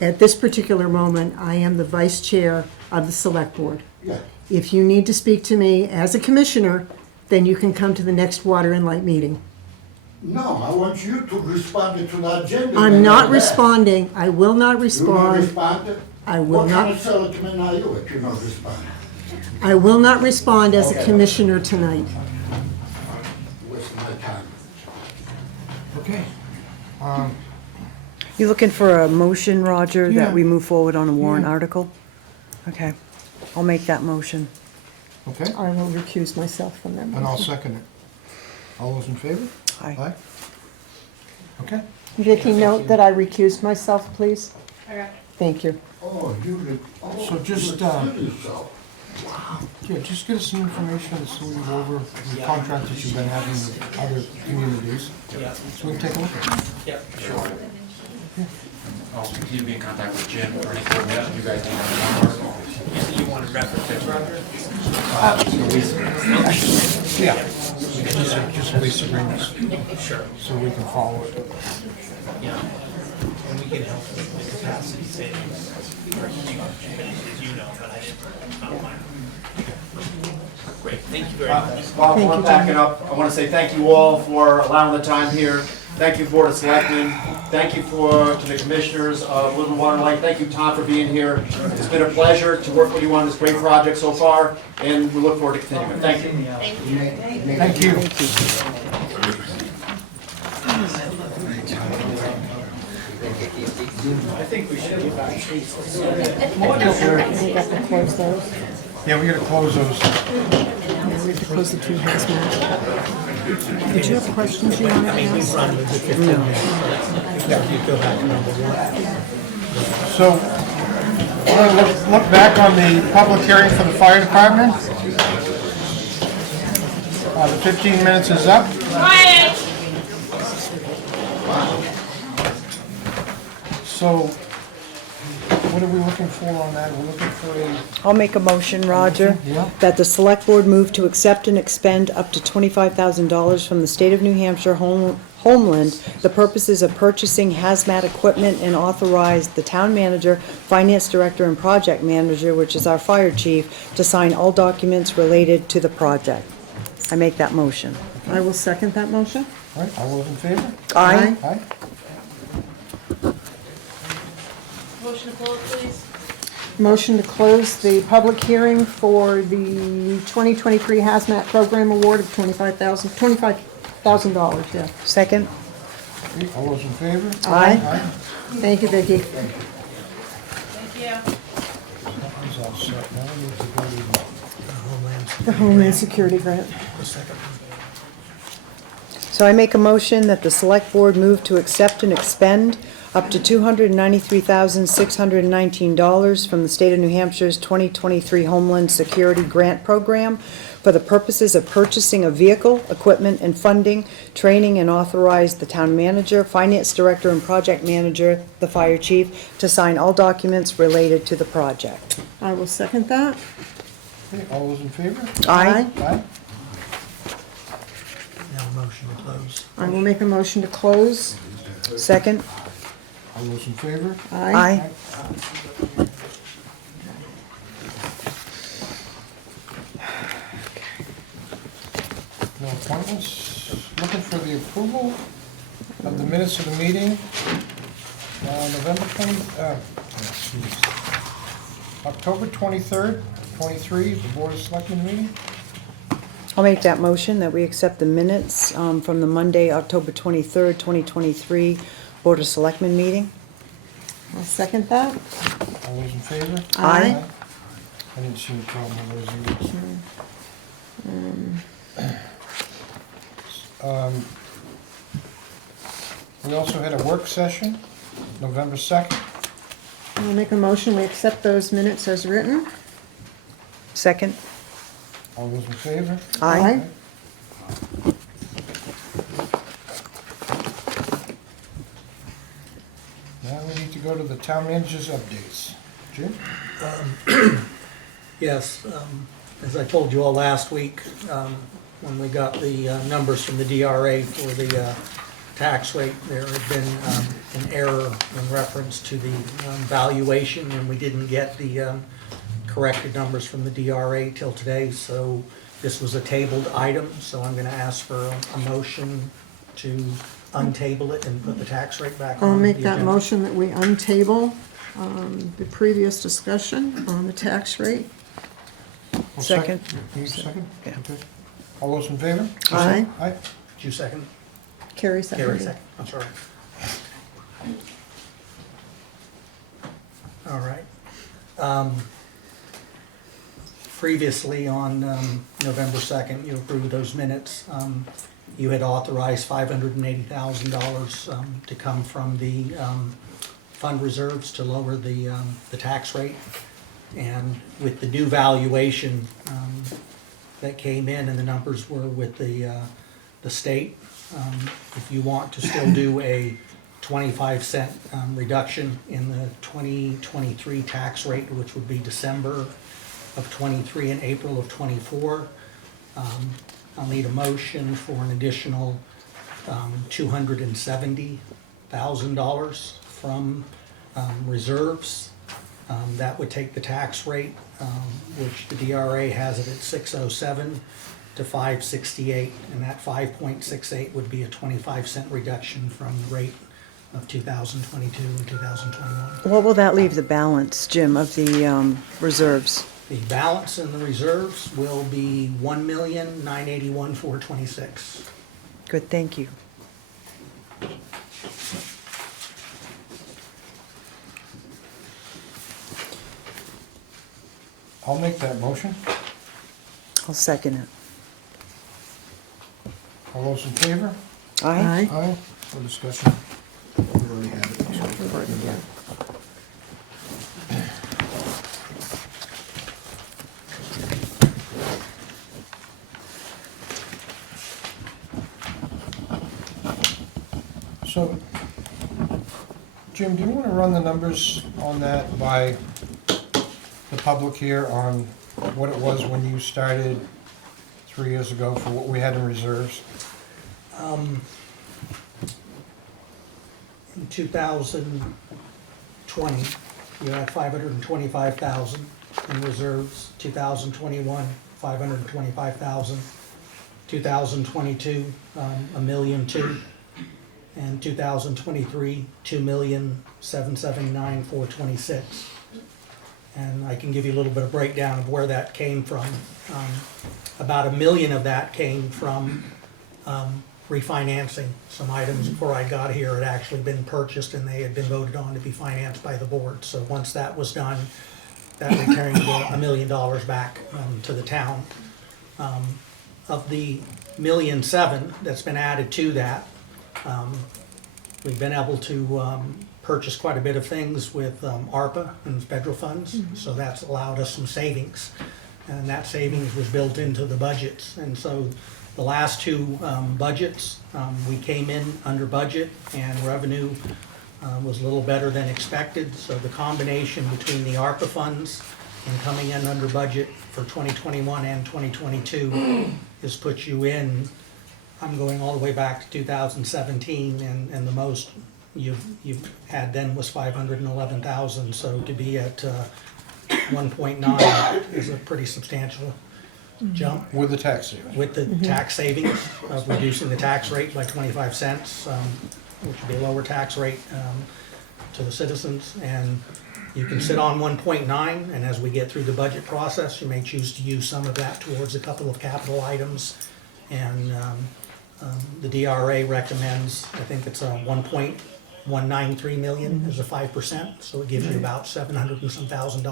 At this particular moment, I am the vice chair of the Select Board. yeah. If you need to speak to me as a commissioner, then you can come to the next Water and Light meeting. No, I want you to respond to that agenda. I'm not responding. I will not You not respond. respond? I will What kind not, of selectman are you if you not respond? I will not respond as a Okay. commissioner tonight. Waste my time. Okay. You looking for a motion, Roger, Yeah. that we move forward on a warrant Yeah. article? Okay, I'll make that motion. Okay, I will recuse myself from that and I'll motion. second it. All those in favor? Aye. Okay. Vicky, note that I recused myself, please. Okay. Thank you. Oh, So just, so. Yeah, just get us some information so we go over the contract that you've been having with other communities. Yeah. So we can take a look at it. Yep, sure. I'll continue to be in contact with Jim or any coordination you guys need. You want to reference it, Roger? Yeah. Just lease agreements, Sure. so we can follow it. Yeah. And we can help with the capacity savings. Are huge, as you know, but I outline. Great, thank you very much. Bob, while I'm backing up, I want to say thank you all for allowing the time here. Thank you, Board of Selectmen. Thank you to the commissioners of Littleton Water and Light. Thank you, Tom, for being here. It's been a pleasure to work with you on this great project so far, and we look forward to continuing. Thank you. Thank you. Thank you. I think we should get back to We got to close those. Yeah, we gotta close those. Yeah, we have to close the two hazmat. Did you have questions you wanted to ask? Yeah. You go back to number one. So, we're gonna look back on the public hearing for the fire department. The 15 minutes is up. So, what are we looking for on that? We're looking for a... I'll make a motion, Roger, Yeah. that the select board move to accept and expend up to $25,000 from the state of New Hampshire Homeland, the purposes of purchasing hazmat equipment, and authorize the town manager, finance director, and project manager, which is our fire chief, to sign all documents related to the project. I make that motion. I will second that motion. All right, all those in favor? Aye. Aye. Motion to close, please. Motion to close the public hearing for the 2023 Hazmat Program Award of $25,000, yeah. Second? Okay, all those in favor? Aye. Thank you, Vicki. Thank you. That one's all set. Now we need to go to The Homeland Security Grant. So I make a motion that the select board move to accept and expend up to $293,619 from the state of New Hampshire's 2023 Homeland Security Grant Program for the purposes of purchasing a vehicle, equipment, and funding, training, and authorize the town manager, finance director, and project manager, the fire chief, to sign all documents related to the project. I will second that. Okay, all those in favor? Aye. Aye. Now motion to close. I will make a motion to close. Second? All those in favor? Aye. No appointments. Looking for the approval of the minutes of the meeting, November 20, October 23rd, 23, the Board of Selectmen meeting. I'll make that motion that we accept the minutes from the Monday, October 23rd, 2023 Board of Selectmen meeting. I'll second that. All those in favor? Aye. I didn't see any problem with those either. We also had a work session, November 2nd. I'll make a motion, we accept those minutes as written. Second? All those in favor? Aye. Now we need to go to the town manager's updates. Jim? Yes, as I told you all last week, when we got the numbers from the DRA for the tax rate, there had been an error in reference to the valuation, and we didn't get the corrected numbers from the DRA till today, so this was a tabled item, so I'm gonna ask for a motion to untable it and put the tax rate back on I'll the make that agenda. motion that we untable the previous discussion on the tax rate. Well, Second. You second? Yeah. Okay. All those in favor? Aye. Aye. Did you second? Carrie Carrie seconded. second, I'm sorry. All right. Previously, on November 2nd, you approved those minutes. You had authorized $580,000 to come from the fund reserves to lower the tax rate. And with the new valuation that came in, and the numbers were with the state, if you want to still do a 25-cent reduction in the 2023 tax rate, which would be December of 23 and April of 24, I'll need a motion for an additional $270,000 from reserves. That would take the tax rate, which the DRA has it at 607, to 568, and that 5.68 would be a 25-cent reduction from the rate of 2022 and 2021. What will that leave the balance, Jim, of the reserves? The balance in the reserves will be $1,981,426. Good, thank you. I'll make that motion. I'll second it. All those in favor? Aye. Aye. For discussion. We already had it. So, Jim, do you want to run the numbers on that by the public here on what it was when you started 3 years ago for what we had in reserves? In 2020, you had 525,000 in reserves. 2021, 525,000. 2022, $1.2 million. And 2023, $2,779,426. And I can give you a little bit of breakdown of where that came from. About $1 million of that came from refinancing some items. Before I got here, had actually been purchased and they had been voted on to be financed by the board. So once that was done, that returned $1 million back to the town. Of the $1.7 million that's been added to that, we've been able to purchase quite a bit of things with ARPA and federal funds, so that's allowed us some savings. And that savings was built into the budgets. And so the last two budgets, we came in under budget and revenue was a little better than expected. So the combination between the ARPA funds and coming in under budget for 2021 and 2022 has put you in. I'm going all the way back to 2017, and the most you've had then was 511,000. So to be at 1.9 is a pretty substantial jump. With the tax savings. With the tax savings of reducing the tax rate by 25 cents, which would be a lower tax rate to the citizens. And you can sit on 1.9, and as we get through the budget process, you may choose to use some of that towards a couple of capital items. And the DRA recommends, I think it's a 1.193 million is a 5%, so it gives you about $700 and some thousand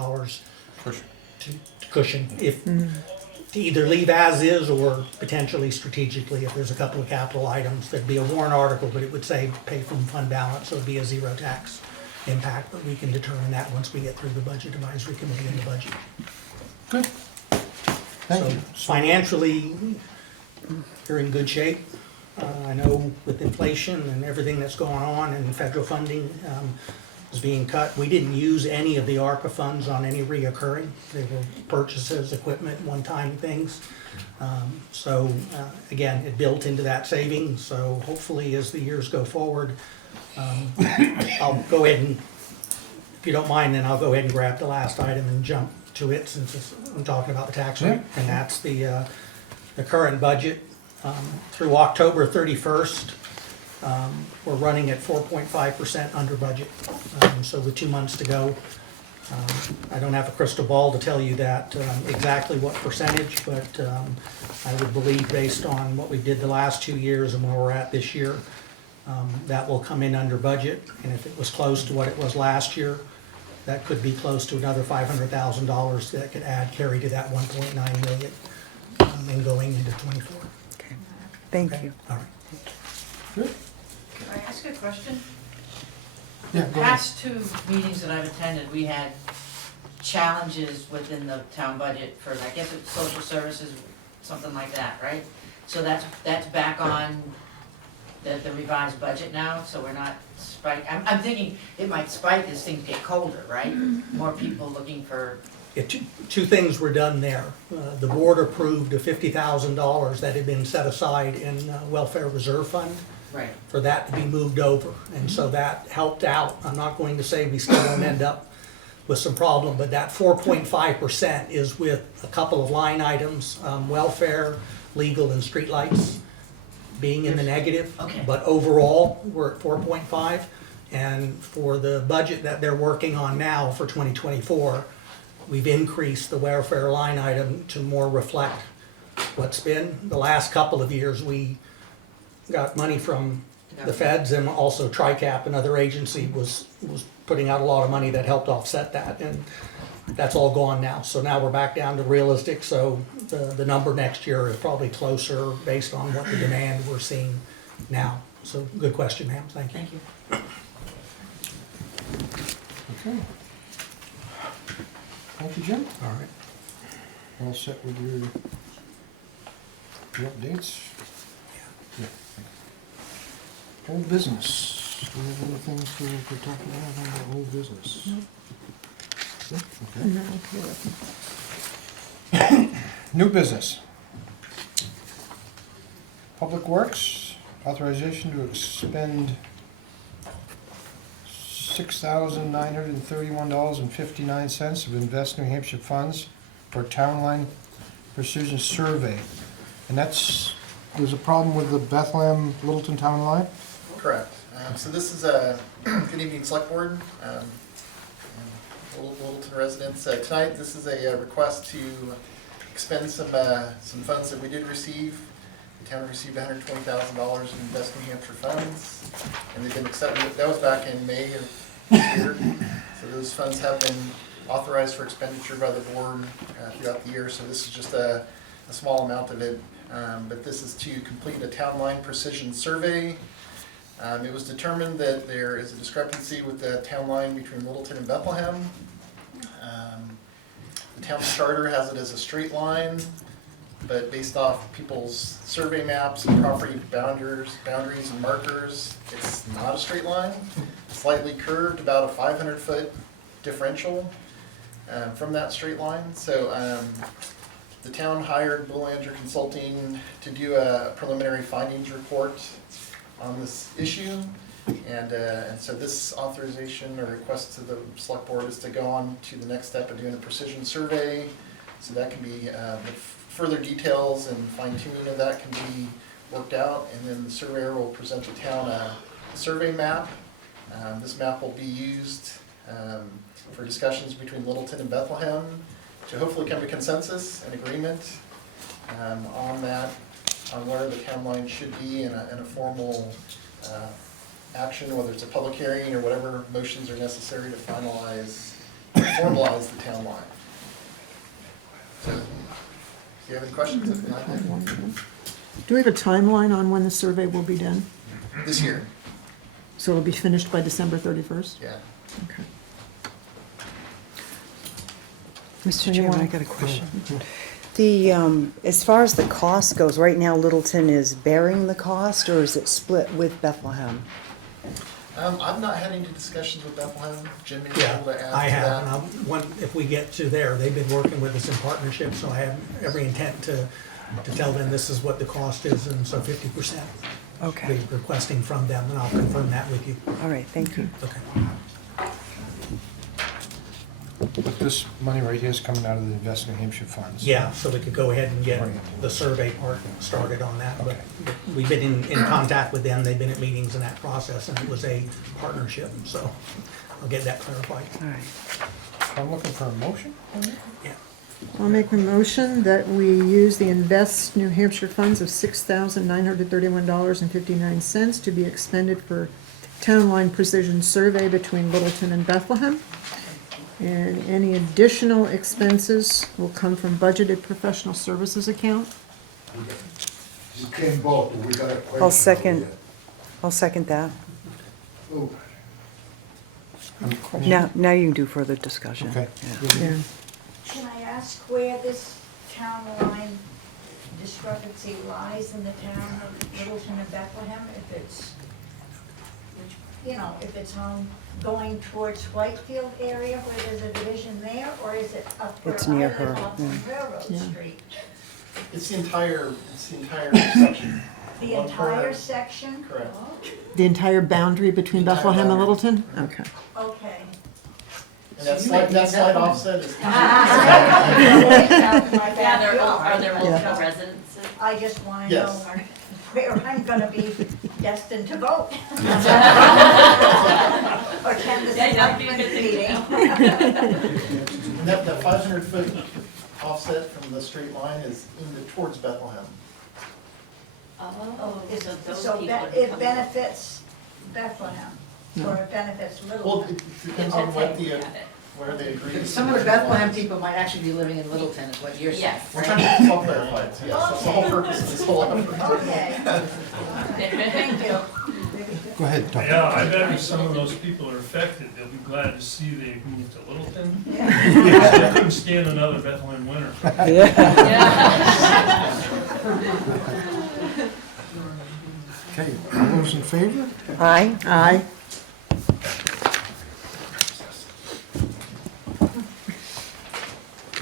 Cushion. to cushion if to either leave as is or potentially strategically if there's a couple of capital items. There'd be a warrant article, but it would say pay from fund balance, so it'd be a zero tax impact, but we can determine that once we get through the budget advisory committee and the budget. Good. Thank So you. financially, you're in good shape. I know with inflation and everything that's going on and federal funding is being cut, we didn't use any of the ARPA funds on any reoccurring. They were purchases, equipment, one-time things. So again, it built into that savings, so hopefully as the years go forward, I'll go ahead and, if you don't mind, then I'll go ahead and grab the last item and jump to it since I'm talking about the tax rate. And that's the current budget. Through October 31st, we're running at 4.5% under budget. So with 2 months to go, I don't have a crystal ball to tell you that exactly what percentage, but I would believe based on what we did the last 2 years and where we're at this year, that will come in under budget. And if it was close to what it was last year, that could be close to another $500,000 that could carry to that 1.9 million and going into 24. Thank Okay. you. All right. Good. Can I ask a question? Yeah, go ahead. Past two meetings that I've attended, we had challenges within the town budget for, I guess it's social services, something like that, right? So that's back on the revised budget now, so we're not I'm thinking it might spike as things get colder, right? More people looking for. Yeah, two things were done there. The board approved a $50,000 that had been set aside in Welfare Reserve Fund. Right. For that to be moved over, and so that helped out. I'm not going to say we still won't end up with some problem, but that 4.5% is with a couple of line items, welfare, legal, and streetlights being in the negative. Okay. But overall, we're at 4.5, and for the budget that they're working on now for 2024, we've increased the welfare line item to more reflect what's been. The last couple of years, we got money from the feds, and also TRICAP, another agency, was putting out a lot of money that helped offset that. And that's all gone now. So now we're back down to realistic, so the number next year is probably closer based on what the demand we're seeing now. So good question, ma'am, thank you. Thank you. Okay. Thank you, Jim. All right. All set with your updates? Yeah. Old business. Do we have anything to talk about on the old business? No. Okay. New business. Public Works, authorization to expend $6,931.59 of Invest New Hampshire funds for Town Line Precision Survey. And there's a problem with the Bethlehem Littleton Town Line? Correct. So this is a, good evening, Select Board, and Littleton residents. Tonight, this is a request to expend some funds that we did receive. The town received $120,000 in Invest New Hampshire funds, and they've been accepted. That was back in May of this year. So those funds have been authorized for expenditure by the board throughout the year. So this is just a small amount of it, but this is to complete a town line precision survey. It was determined that there is a discrepancy with the town line between Littleton and Bethlehem. The town charter has it as a straight line, but based off people's survey maps and property boundaries and markers, it's not a straight line. Slightly curved, about a 500-foot differential from that straight line. So the town hired Boulanger Consulting to do a preliminary findings report on this issue, and so this authorization or request to the select board is to go on to the next step of doing a precision survey. So that can be, the further details and fine tuning of that can be worked out, and then the surveyor will present the town a survey map. This map will be used for discussions between Littleton and Bethlehem to hopefully come to consensus and agreement on that, on where the town line should be in a formal action, whether it's a public hearing or whatever motions are necessary to formalize the town line. So, do you have any questions? If not, Do we have a timeline on when the survey will be done? this year, So it'll be finished by December 31st? yeah. Okay. Mr. Chairman, I got a question. The, as far as the cost goes, right now Littleton is bearing the cost, or is it split with Bethlehem? I've not had any discussions with Bethlehem. Jim, are you Yeah, able to add I to have, that? and if we get to there, they've been working with us in partnership, so I have every intent to tell them this is what the cost is, and so 50%. Okay. Be requesting from them, and I'll confirm that with you. All right, thank you. Okay. But this money right here is coming out of the Invest New Hampshire funds. Yeah, so we could go ahead and get the survey part started on that, but we've been in contact with them, they've been at meetings in that process, and it was a partnership, so I'll get that clarified. All right. I'm looking for a motion. Yeah. I'll make a motion that we use the Invest New Hampshire funds of $6,931.59 to be expended for town line precision survey between Littleton and Bethlehem. And any additional expenses will come from budgeted professional services account. You can vote, we got a question. I'll second that. Oh, Now you can do further discussion. Okay. Yeah. Can I ask where this town line discrepancy lies in the town of Littleton and Bethlehem? If it's, if it's on going towards Whitefield area where there's a division there, or is it up where It's near I live her, up yeah. on Railroad Yeah. Street? It's the entire section. The One entire corner. section? Correct. The entire boundary between The entire Bethlehem and boundary. Littleton? Okay. Okay. And that slight offset is. Yeah, there are there multiple Yeah. residences? I just want to know Yes. where I'm going to be destined to vote. Or can the Yeah, that'd be a selectmen's good thing to meeting? And that 500-foot offset from the straight line is towards Bethlehem. Oh, Is- so those So people would it come- benefits Bethlehem, or it benefits Well, Littleton? it depends on what the where they agree. Some of the Bethlehem people might actually be living in Littleton, is what you're saying. Yes. We're trying to help clarify it, yes, that's the whole purpose of this whole effort. Okay. Thank you. Go ahead, Tom. Yeah, I bet if some of those people are affected, they'll be glad to see they moved to Littleton. They couldn't stand another Bethlehem winter. Okay, all those in favor? Aye. Aye.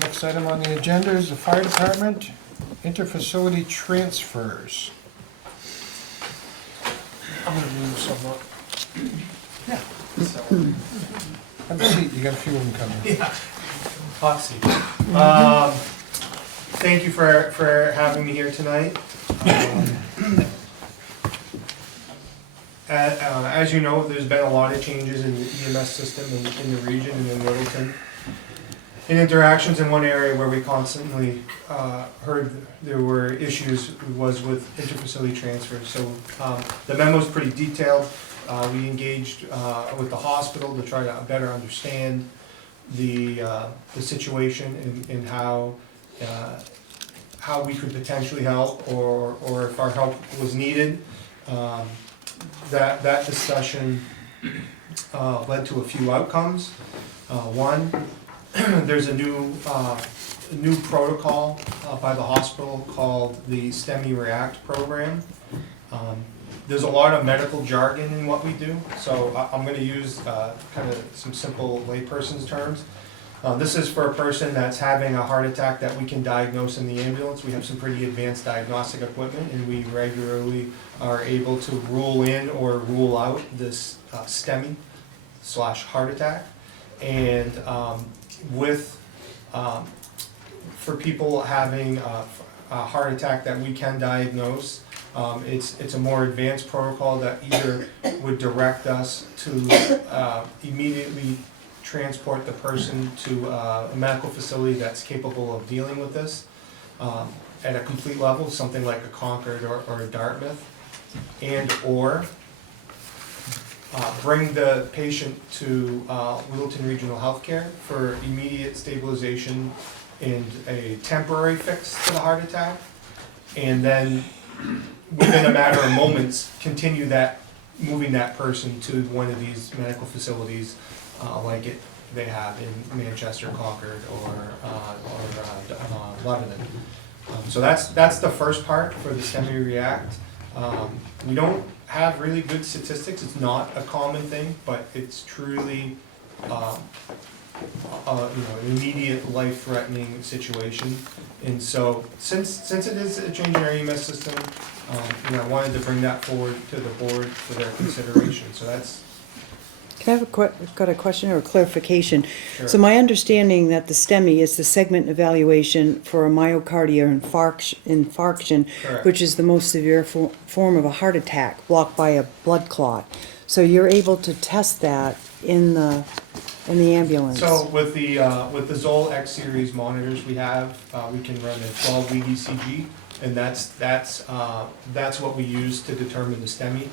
Next item on the agenda is the fire department interfacility transfers. I'm gonna move some up. Have a seat, you got a few of them coming. Hot seat. Thank you for having me here tonight. As you know, there's been a lot of changes in the EMS system in the region and in Littleton. In interactions in one area where we constantly heard there were issues was with interfacility transfers. So the memo is pretty detailed. We engaged with the hospital to try to better understand the situation and how we could potentially help or if our help was needed. That discussion led to a few outcomes. One, there's a new protocol by the hospital called the STEMI React program. There's a lot of medical jargon in what we do, so I'm going to use kind of some simple layperson's terms. This is for a person that's having a heart attack that we can diagnose in the ambulance. We have some pretty advanced diagnostic equipment, and we regularly are able to rule in or rule out this STEMI/heart attack. And for people having a heart attack that we can diagnose, it's a more advanced protocol that either would direct us to immediately transport the person to a medical facility that's capable of dealing with this at a complete level, something like a Concord or a Dartmouth, and or bring the patient to Littleton Regional Healthcare for immediate stabilization and a temporary fix to the heart attack, and then within a matter of moments continue moving that person to one of these medical facilities like they have in Manchester, Concord, or Lebanon. So that's the first part for the STEMI React. We don't have really good statistics. It's not a common thing, but it's truly an immediate life-threatening situation. And so since it is a change in our EMS system, I wanted to bring that forward to the board for their consideration. So that's. Can I have got a question or a clarification? Sure. So my understanding that the STEMI is the segment evaluation for a myocardial infarction, Correct. which is the most severe form of a heart attack blocked by a blood clot. So you're able to test that in the ambulance. So with the Zoll X series monitors we have, we can run a 12-week ECG, and that's what we use to determine the STEMI.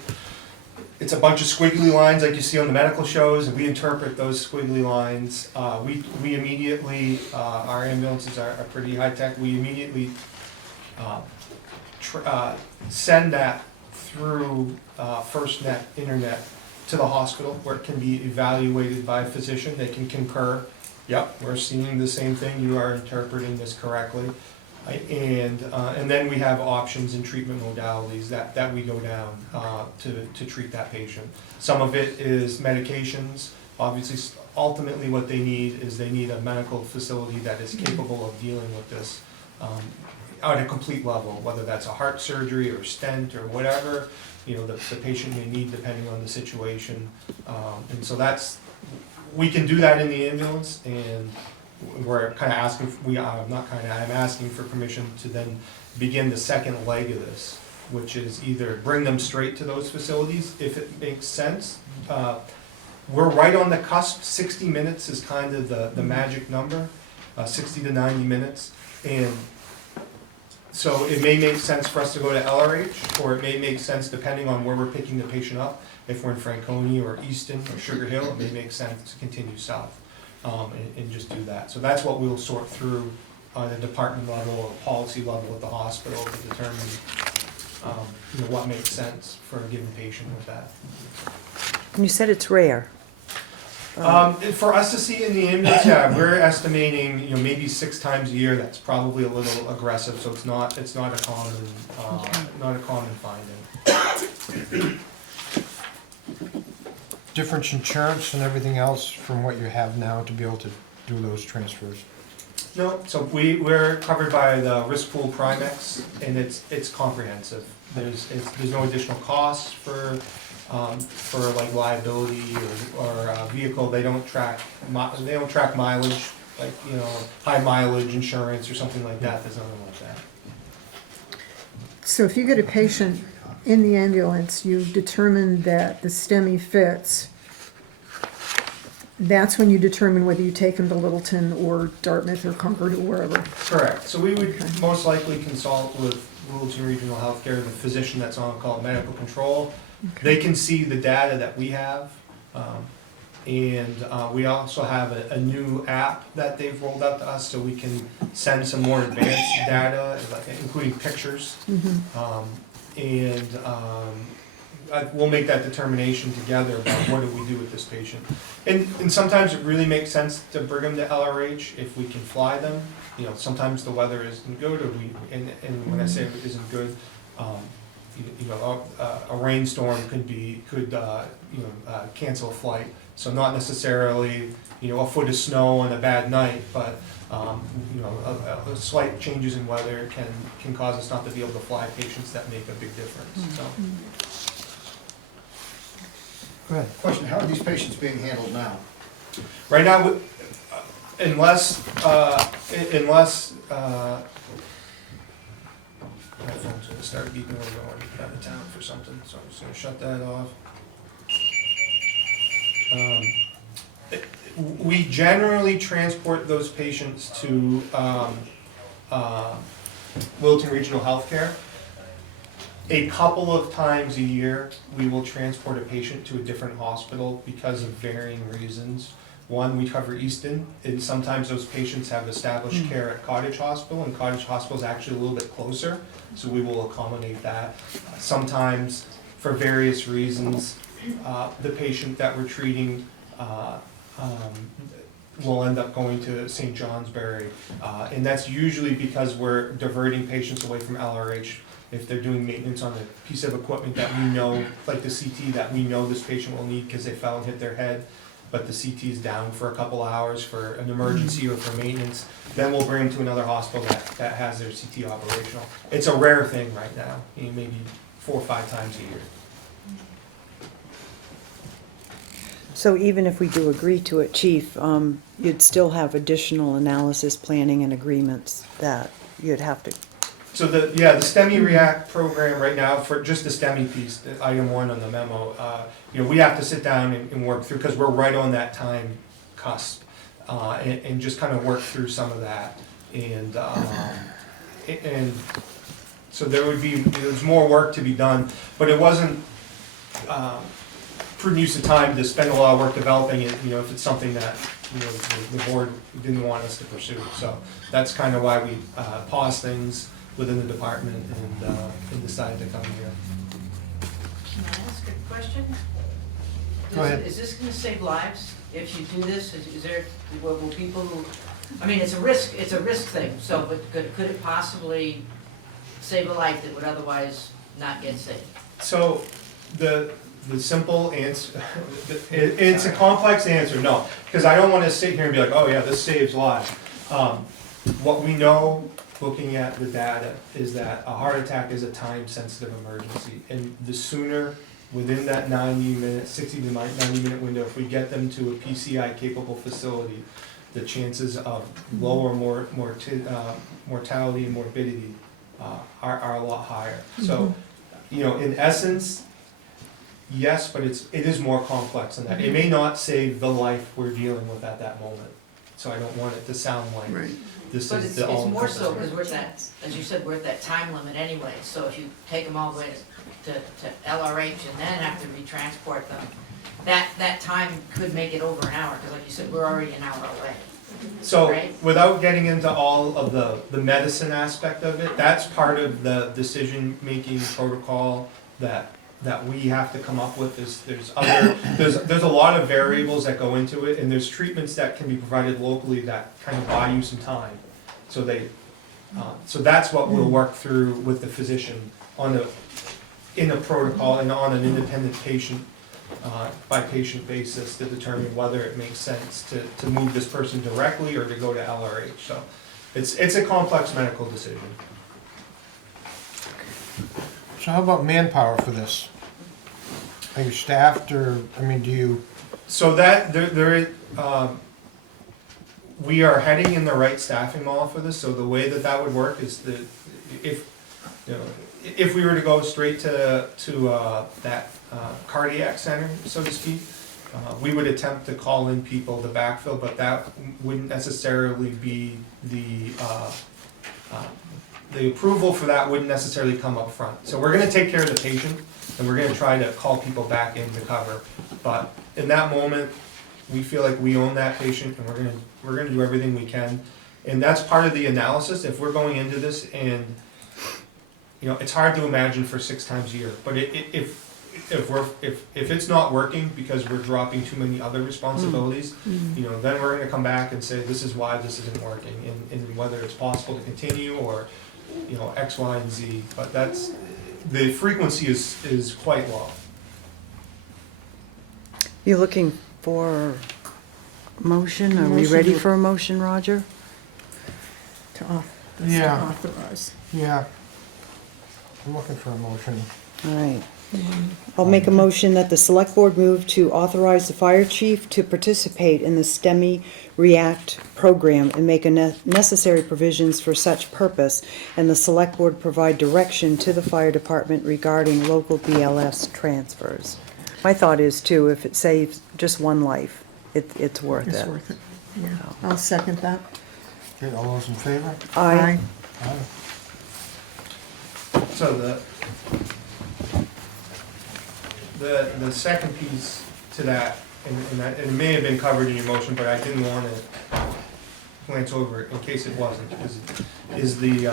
It's a bunch of squiggly lines like you see on the medical shows, and we interpret those squiggly lines. We immediately, our ambulances are pretty high tech. We immediately send that through FirstNet internet to the hospital, where it can be evaluated by a physician. They can concur, yep, we're seeing the same thing, you are interpreting this correctly. And then we have options and treatment modalities that we go down to treat that patient. Some of it is medications. Obviously, ultimately what they need is they need a medical facility that is capable of dealing with this at a complete level, whether that's a heart surgery or stent or whatever, the patient may need depending on the situation. And so we can do that in the ambulance, and we're kind of asking, I'm asking for permission to then begin the second leg of this, which is either bring them straight to those facilities if it makes sense. We're right on the cusp. 60 minutes is kind of the magic number, 60 to 90 minutes. And so it may make sense for us to go to LRH, or it may make sense, depending on where we're picking the patient up, if we're in Franconia or Easton or Sugar Hill, it may make sense to continue south. and just do that. So that's what we'll sort through on a department level or policy level at the hospital to determine, what makes sense for a given patient with that. And you said it's rare. For us to see in the ambulance, yeah, we're estimating, maybe 6 times a year. That's probably a little aggressive, so it's not a common finding. Different insurance and everything else from what you have now to be able to do those transfers? No, so we're covered by the risk pool Primex, and it's comprehensive. There's no additional costs for like liability or vehicle. They don't track mileage, like, high mileage insurance or something like that. There's nothing like that. So if you get a patient in the ambulance, you determine that the STEMI fits, that's when you determine whether you take them to Littleton or Dartmouth or Concord or wherever. Correct. So we would most likely consult with Littleton Regional Healthcare, the physician that's on call medical control. They can see the data that we have, and we also have a new app that they've rolled out to us, so we can send some more advanced data, including pictures. We'll make that determination together about what do we do with this patient. And sometimes it really makes sense to bring them to LRH if we can fly them. Sometimes the weather isn't good, and when I say it isn't good, a rainstorm could cancel a flight. So not necessarily, a foot of snow on a bad night, but a slight changes in weather can cause us not to be able to fly patients that make a big difference. So. Go ahead. Question, how are these patients being handled now? Right now, unless my phone's gonna start beeping when we're going out of town for something, so I'm just gonna shut that off. We generally transport those patients to Littleton Regional Healthcare. A couple of times a year, we will transport a patient to a different hospital because of varying reasons. One, we cover Easton, and sometimes those patients have established care at Cottage Hospital, and Cottage Hospital is actually a little bit closer, so we will accommodate that. Sometimes, for various reasons, the patient that we're treating will end up going to St. Johnsbury, and that's usually because we're diverting patients away from LRH. If they're doing maintenance on a piece of equipment that we know, like the CT that we know this patient will need because they fell and hit their head, but the CT is down for a couple hours for an emergency or for maintenance, then we'll bring them to another hospital that has their CT operational. It's a rare thing right now, maybe 4 or 5 times a year. So even if we do agree to it, Chief, you'd still have additional analysis, planning, and agreements that you'd have to. So the STEMI React program right now, for just the STEMI piece, the item 1 on the memo, we have to sit down and work through, because we're right on that time cusp, and just kind of work through some of that. And so there's more work to be done, but it wasn't prudent use of time to spend a lot of work developing it, if it's something that the board didn't want us to pursue. So that's kind of why we paused things within the department and decided to come here. Can I ask a question? Go ahead. Is this gonna save lives if you do this? Will people who, it's a risk thing, so, but could it possibly save a life that would otherwise not get saved? So the simple answer, it's a complex answer, no, because I don't want to sit here and be like, oh yeah, this saves lives. What we know, looking at the data, is that a heart attack is a time-sensitive emergency, and the sooner within that 60 to 90-minute window, if we get them to a PCI-capable facility, the chances of lower mortality and morbidity are a lot higher. So, in essence, yes, but it is more complex than that. It may not save the life we're dealing with at that moment. So I don't want it to sound like this But is the all. it's more so because we're at that, as you said, we're at that time limit anyway. So if you take them all the way to LRH and then have to retransport them, that time could make it over an hour, because like you said, we're already an hour away. So, Right. without getting into all of the medicine aspect of it, that's part of the decision-making protocol that we have to come up with. There's a lot of variables that go into it, and there's treatments that can be provided locally that kind of buy you some time. So that's what we'll work through with the physician in a protocol and on an independent patient by patient basis to determine whether it makes sense to move this person directly or to go to LRH. So it's a complex medical decision. So how about manpower for this? Are you staffed, or, I mean, do you? So that, we are heading in the right staffing model for this. So the way that would work is that if we were to go straight to that cardiac center, so to speak, we would attempt to call in people to backfill, but that wouldn't necessarily be the approval for that wouldn't necessarily come up front. So we're gonna take care of the patient, and we're gonna try to call people back in to cover. But in that moment, we feel like we own that patient, and we're gonna do everything we can. And that's part of the analysis. If we're going into this, and it's hard to imagine for 6 times a year, but if it's not working because we're dropping too many other responsibilities, then we're gonna come back and say, this is why this isn't working, and whether it's possible to continue, or X, Y, and Z. But the frequency is quite low. You looking for a motion? Are we ready for a motion, Roger? Yeah. authorize. Yeah. I'm looking for a motion. All right. I'll make a motion that the select board move to authorize the fire chief to participate in the STEMI React program and make necessary provisions for such purpose, and the select board provide direction to the fire department regarding local BLS transfers. My thought is too, if it saves just one life, it's worth it. It's worth it, yeah. I'll second that. Okay, all those in favor? Aye. Aye. So the second piece to that, and it may have been covered in your motion, but I didn't want to glance over it in case it wasn't, is the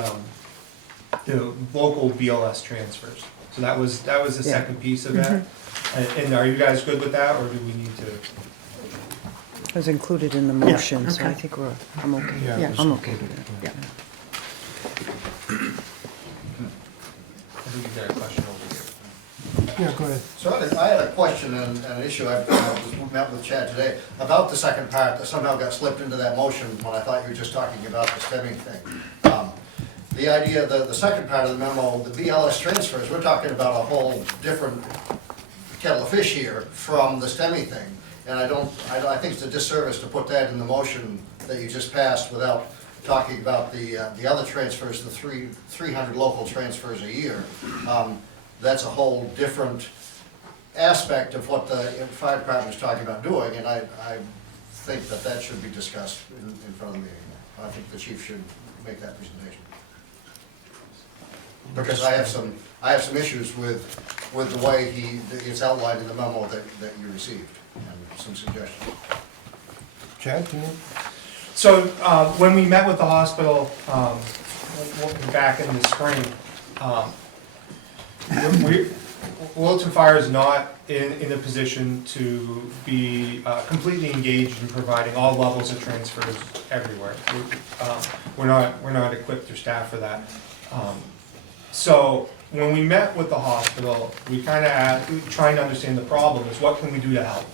local BLS transfers. So that was the second piece of that. And are you guys good with that, or do we need to? It was included in the motion, so I okay. think I'm okay. Yeah, I'm okay with it. Yeah. I think you got a question over here. Yeah, go ahead. So I had a question and an issue, I met with Chad today, about the second part that somehow got slipped into that motion when I thought you were just talking about the stemming thing. The idea, the second part of the memo, the BLS transfers, we're talking about a whole different kettle of fish here from the STEMI thing. And I think it's a disservice to put that in the motion that you just passed without talking about the other transfers, the 300 local transfers a year. That's a whole different aspect of what the fire department is talking about doing, and I think that should be discussed in front of the meeting. I think the chief should make that presentation. Because I have some issues with the way it's outlined in the memo that you received, and some suggestions. Chad, can you? So when we met with the hospital back in the spring, Littleton Fire is not in a position to be completely engaged in providing all levels of transfers everywhere. We're not equipped or staffed for that. So when we met with the hospital, we kind of trying to understand the problem is what can we do to help.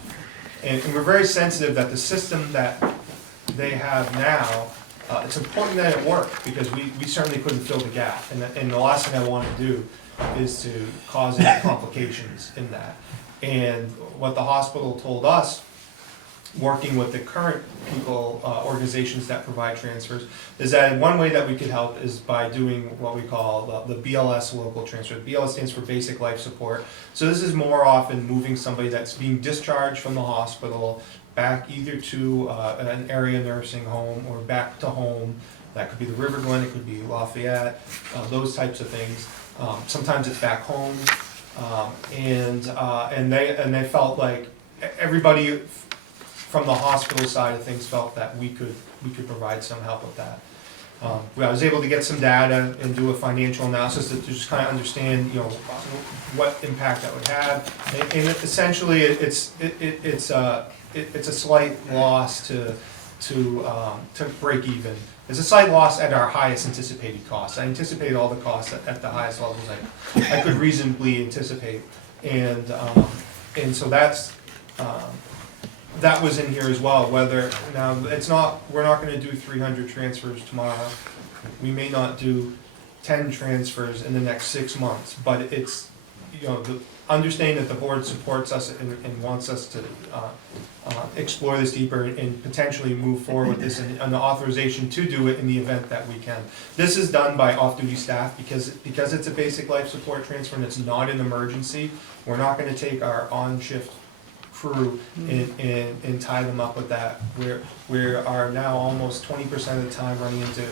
And we're very sensitive that the system that they have now, it's important that it work, because we certainly couldn't fill the gap. And the last thing I want to do is to cause any complications in that. And what the hospital told us, working with the current people, organizations that provide transfers, is that one way that we could help is by doing what we call the BLS local transfer. BLS stands for Basic Life Support. So this is more often moving somebody that's being discharged from the hospital back either to an area nursing home or back to home. That could be the River Glen, it could be Lafayette, those types of things. Sometimes it's back home, and they felt like everybody from the hospital side of things felt that we could provide some help with that. I was able to get some data and do a financial analysis to just kind of understand, what impact that would have. And essentially, it's a slight loss to break even. It's a slight loss at our highest anticipated costs. I anticipated all the costs at the highest levels I could reasonably anticipate, and so that was in here as well. Whether now we're not going to do 300 transfers tomorrow. We may not do 10 transfers in the next 6 months, but it's understanding that the board supports us and wants us to explore this deeper and potentially move forward with this and the authorization to do it in the event that we can. This is done by off-duty staff because it's a basic life support transfer and it's not an emergency. We're not going to take our on-shift crew and tie them up with that. We are now almost 20% of the time running into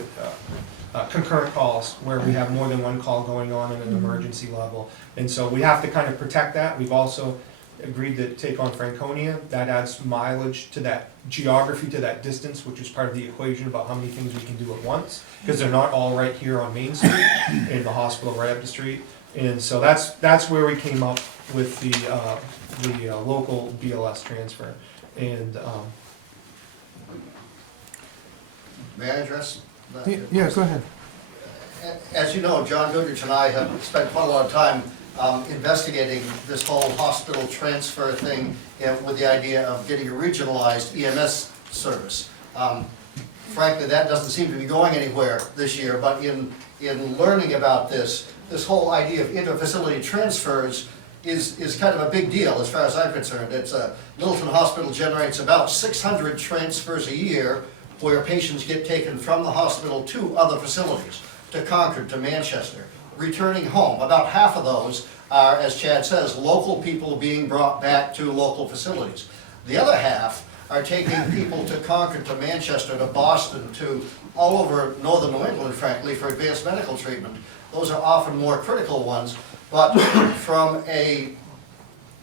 concurrent calls where we have more than one call going on at an emergency level. And so we have to kind of protect that. We've also agreed to take on Franconia. That adds mileage to that geography, to that distance, which is part of the equation about how many things we can do at once, because they're not all right here on Main Street and the hospital right up the street. And so that's where we came up with the local BLS transfer. And May I address that? Yeah, go ahead. As you know, John Goodrich and I have spent quite a lot of time investigating this whole hospital transfer thing with the idea of getting a regionalized EMS service. Frankly, that doesn't seem to be going anywhere this year, but in learning about this whole idea of inter-facility transfers is kind of a big deal as far as I'm concerned. Littleton Hospital generates about 600 transfers a year where patients get taken from the hospital to other facilities, to Concord, to Manchester, returning home. About half of those are, as Chad says, local people being brought back to local facilities. The other half are taking people to Concord, to Manchester, to Boston, to all over northern New England, frankly, for advanced medical treatment. Those are often more critical ones, but from a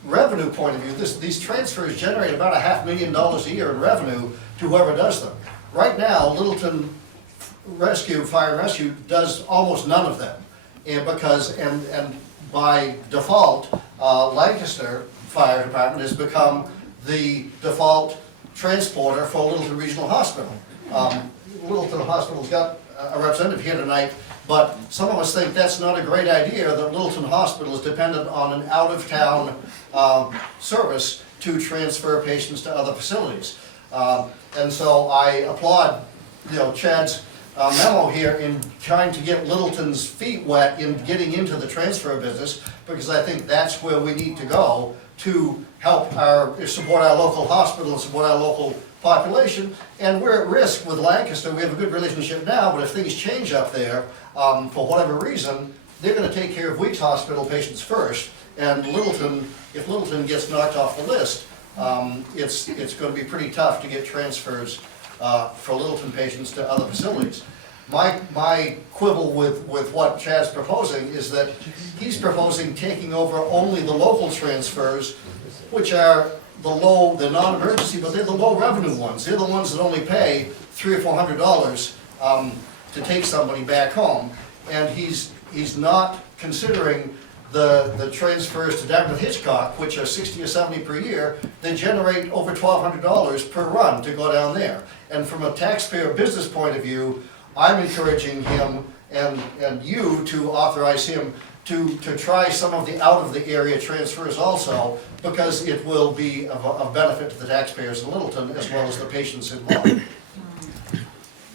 revenue point of view, these transfers generate about $500,000 a year in revenue to whoever does them. Right now, Littleton Fire and Rescue does almost none of them, and by default, Lancaster Fire Department has become the default transporter for Littleton Regional Hospital. Littleton Hospital's got a representative here tonight, but some of us think that's not a great idea, that Littleton Hospital is dependent on an out-of-town service to transfer patients to other facilities. And so I applaud, Chad's memo here in trying to get Littleton's feet wet in getting into the transfer business, because I think that's where we need to go to help support our local hospital and support our local population. And we're at risk with Lancaster. We have a good relationship now, but if things change up there, for whatever reason, they're going to take care of Weeks Hospital patients first. And if Littleton gets knocked off the list, it's going to be pretty tough to get transfers for Littleton patients to other facilities. My quibble with what Chad's proposing is that he's proposing taking over only the local transfers, which are the non-emergency, but they're the low revenue ones. They're the ones that only pay $300 or $400 to take somebody back home. And he's not considering the transfers to Dartmouth Hitchcock, which are 60 or 70 per year. They generate over $1,200 per run to go down there. And from a taxpayer business point of view, I'm encouraging him and you to authorize him to try some of the out-of-the-area transfers also, because it will be of benefit to the taxpayers in Littleton as well as the patients involved.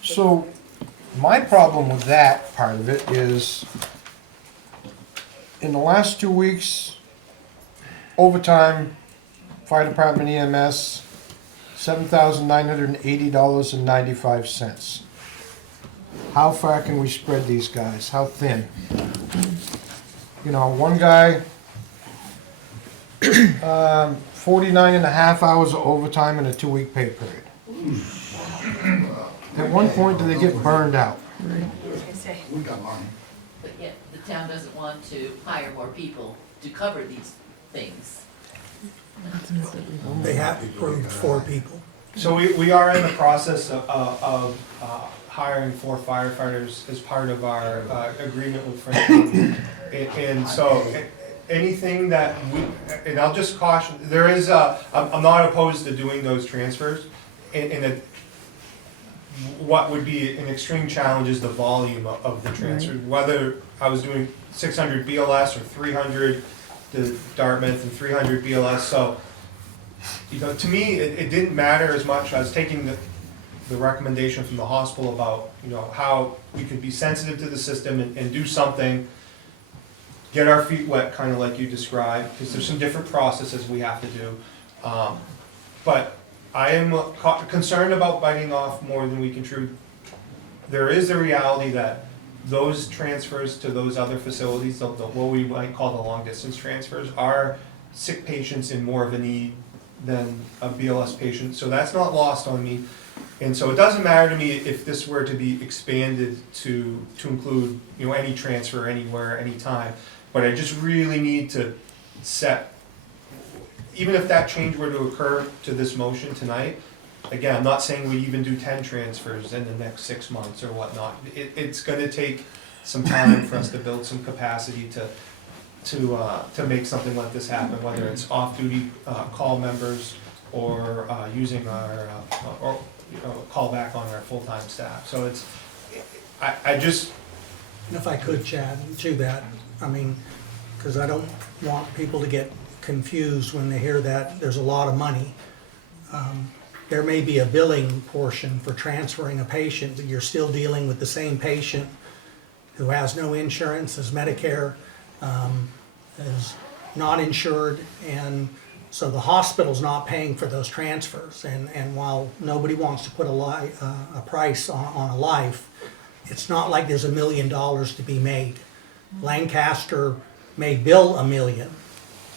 So, my problem with that part of it is, in the last 2 weeks, overtime, fire department EMS, $7,980.95. How far can we spread these guys? How thin? One guy, 49 and a half hours of overtime in a 2-week pay period. At one point, do they get burned out? We got money. But yet, the town doesn't want to hire more people to cover these things. They have approved 4 people. So we are in the process of hiring 4 firefighters as part of our agreement with Franklin. And so anything that we, and I'll just caution, there is I'm not opposed to doing those transfers. And what would be an extreme challenge is the volume of the transfer. Whether I was doing 600 BLS or 300 to Dartmouth and 300 BLS. So, you know, to me, it didn't matter as much. I was taking the recommendation from the hospital about, you know, how we could be sensitive to the system and do something, get our feet wet, kind of like you described, because there's some different processes we have to do. But I am concerned about biting off more than we can chew. There is the reality that those transfers to those other facilities, what we might call the long distance transfers, are sick patients in more of a need than a BLS patient. So that's not lost on me. And so it doesn't matter to me if this were to be expanded to include, you know, any transfer anywhere, anytime. But I just really need to set, even if that change were to occur to this motion tonight, again, I'm not saying we even do 10 transfers in the next 6 months or whatnot. It's gonna take some time for us to build some capacity to make something like this happen, whether it's off-duty call members or using our, or you know, call back on our full-time staff. So it's, I just... And if I could, Chad, to that, I mean, because I don't want people to get confused when they hear that there's a lot of money. There may be a billing portion for transferring a patient, but you're still dealing with the same patient who has no insurance, is Medicare, is not insured, and so the hospital's not paying for those transfers. And while nobody wants to put a price on a life, it's not like there's $1 million to be made. Lancaster may bill $1 million,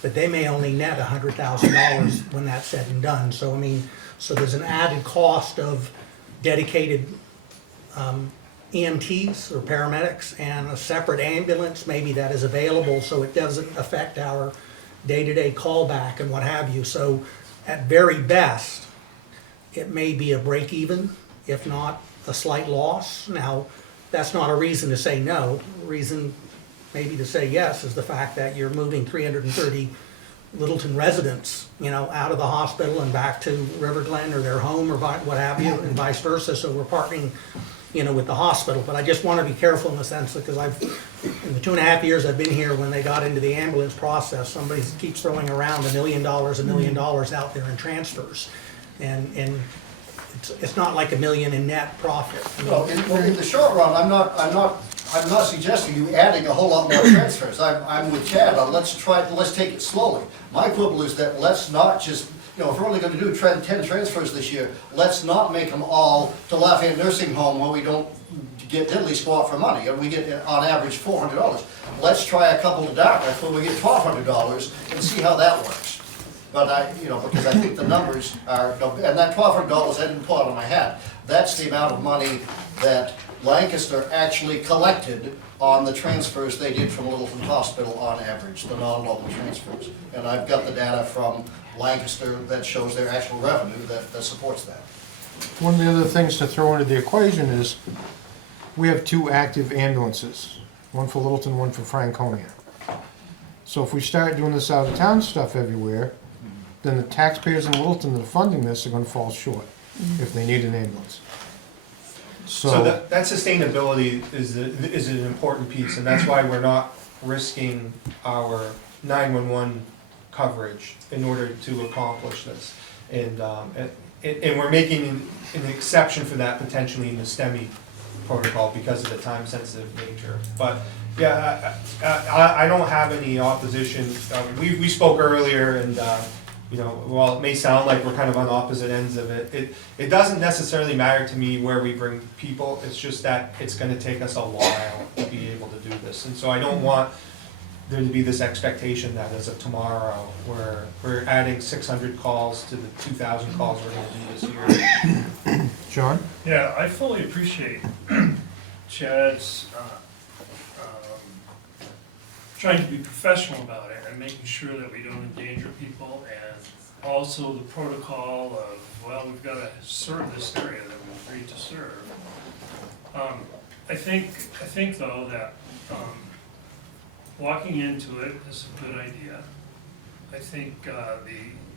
but they may only net $100,000 when that's said and done. So I mean, so there's an added cost of dedicated EMTs or paramedics and a separate ambulance maybe that is available, so it doesn't affect our day-to-day callback and what have you. So at very best, it may be a break even, if not a slight loss. Now, that's not a reason to say no. Reason maybe to say yes is the fact that you're moving 330 Littleton residents, you know, out of the hospital and back to River Glen or their home or what have you, and vice versa. So we're partnering, you know, with the hospital. But I just want to be careful in the sense that, because in the 2.5 years I've been here, when they got into the ambulance process, somebody keeps throwing around $1 million out there in transfers, and it's not like $1 million in net profit. Well, in the short run, I'm not suggesting you adding a whole lot more transfers. I'm with Chad on let's take it slowly. My quibble is that let's not just, you know, if we're only going to do 10 transfers this year, let's not make them all to Lafayette Nursing Home where we don't get diddly squat for money, and we get on average $400. Let's try a couple to Dartmouth where we get $1,200 and see how that works. But because I think the numbers are, and that $1,200 I didn't pull out of my hat, that's the amount of money that Lancaster actually collected on the transfers they did from Littleton Hospital on average, the non-local transfers. And I've got the data from Lancaster that shows their actual revenue that supports that. One of the other things to throw into the equation is we have 2 active ambulances, one for Littleton, one for Franconia. So if we start doing this out of town stuff everywhere, then the taxpayers in Littleton that are funding this are going to fall short if they need an ambulance. So that sustainability is an important piece, and that's why we're not risking our 911 coverage in order to accomplish this. And we're making an exception for that potentially in the STEMI protocol because of the time-sensitive nature. But yeah, I don't have any opposition. We spoke earlier, and while it may sound like we're kind of on opposite ends of it, it doesn't necessarily matter to me where we bring people. It's just that it's going to take us a while to be able to do this, and so I don't want there to be this expectation that as of tomorrow we're adding 600 calls to the 2,000 calls we're going to do this year. John? Yeah, I fully appreciate Chad's trying to be professional about it and making sure that we don't endanger people, and also the protocol of, well, we've got to serve this area that we agreed to serve. I think though that walking into it is a good idea. I think the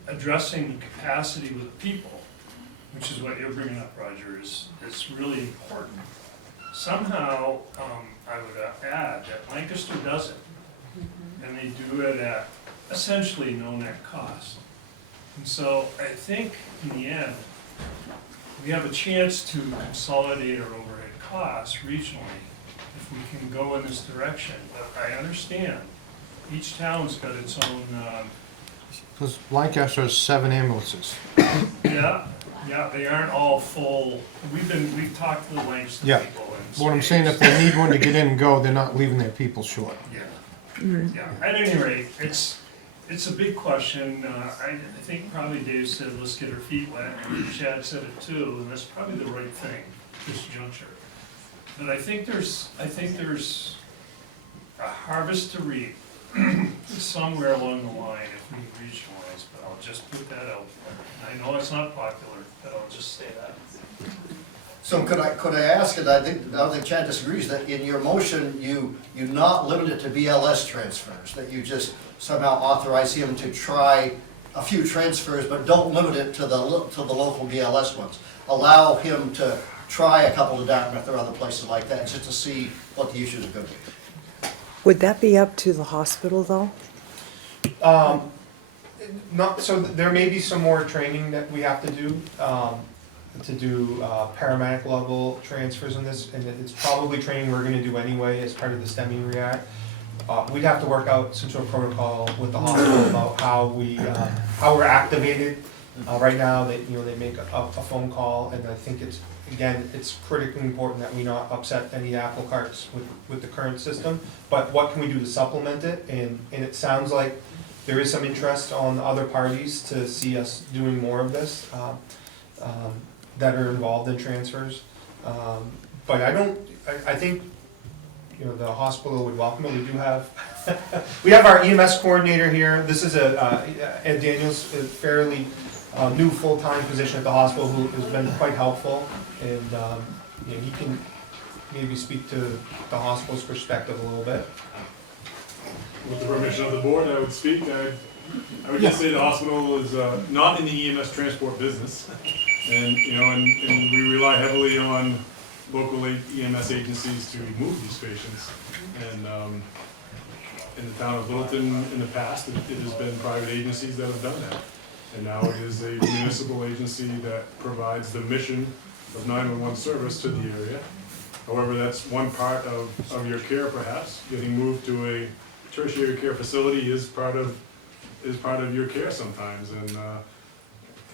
addressing the capacity with people, which is what you're bringing up, Roger, is really important. Somehow, I would add that Lancaster does it, and they do it at essentially no net cost. And so I think in the end, we have a chance to consolidate our overhead costs regionally if we can go in this direction. But I understand each town's got its own. Because Lancaster has 7 ambulances. Yeah, they aren't all full. We've talked to the Langston Yeah. people. And What I'm saying, if they need one to get in and go, they're not leaving their people short. Yeah. At any rate, it's a big question. I think probably Dave said, let's get our feet wet, and Chad said it too, and that's probably the right thing at this juncture. But I think there's a harvest to reap somewhere along the line if we regionalize, but I'll just put that out there. I know it's not popular, but I'll just say that. So could I ask, and I don't think Chad disagrees, that in your motion, you not limit it to BLS transfers, that you just somehow authorize him to try a few transfers, but don't limit it to the local BLS ones. Allow him to try a couple to Dartmouth or other places like that, just to see what the issues are going to be. Would that be up to the hospital, though? Not, so there may be some more training that we have to do paramedic level transfers in this, and it's probably training we're gonna do anyway as part of the STEMI React. We'd have to work out some sort of protocol with the hospital about how we're activated. Right now, they make a phone call, and I think it's critically important that we not upset any apple carts with the current system. But what can we do to supplement it? And it sounds like there is some interest on other parties to see us doing more of this that are involved in transfers. But I think the hospital would welcome it. We do have we have our EMS coordinator here. This is Ed Daniels, a fairly new full-time position at the hospital who has been quite helpful, and he can maybe speak to the hospital's perspective a little bit. With the permission of the board, I would speak. I would just say the hospital is not in the EMS transport business, and we rely heavily on local EMS agencies to move these patients. And in the town of Littleton, in the past, it has been private agencies that have done that, and now it is a municipal agency that provides the mission of 911 service to the area. However, that's one part of your care, perhaps. Getting moved to a tertiary care facility is part of your care sometimes, and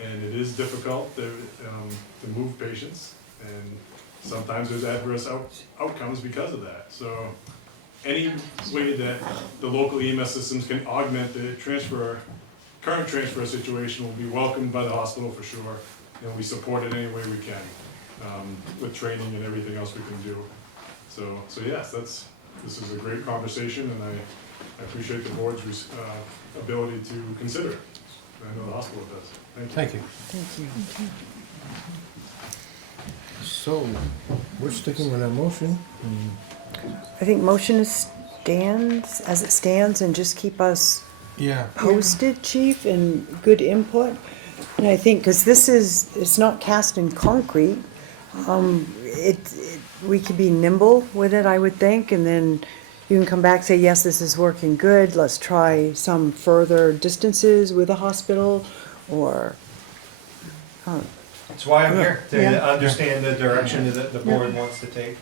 it is difficult to move patients, and sometimes there's adverse outcomes because of that. So any way that the local EMS systems can augment the current transfer situation will be welcomed by the hospital for sure, and we support it any way we can with training and everything else we can do. So yes, this is a great conversation, and I appreciate the board's ability to consider it. I know the hospital does. Thank you. Thank you. So, we're sticking with our motion. I think motion stands as it stands, and just keep us posted, chief, and good input. And I think, because it's not cast in concrete, we could be nimble with it, I would think, and then you can come back, say, yes, this is working good, let's try some further distances with the hospital, or... That's why I'm here, to understand the direction that the board wants to take.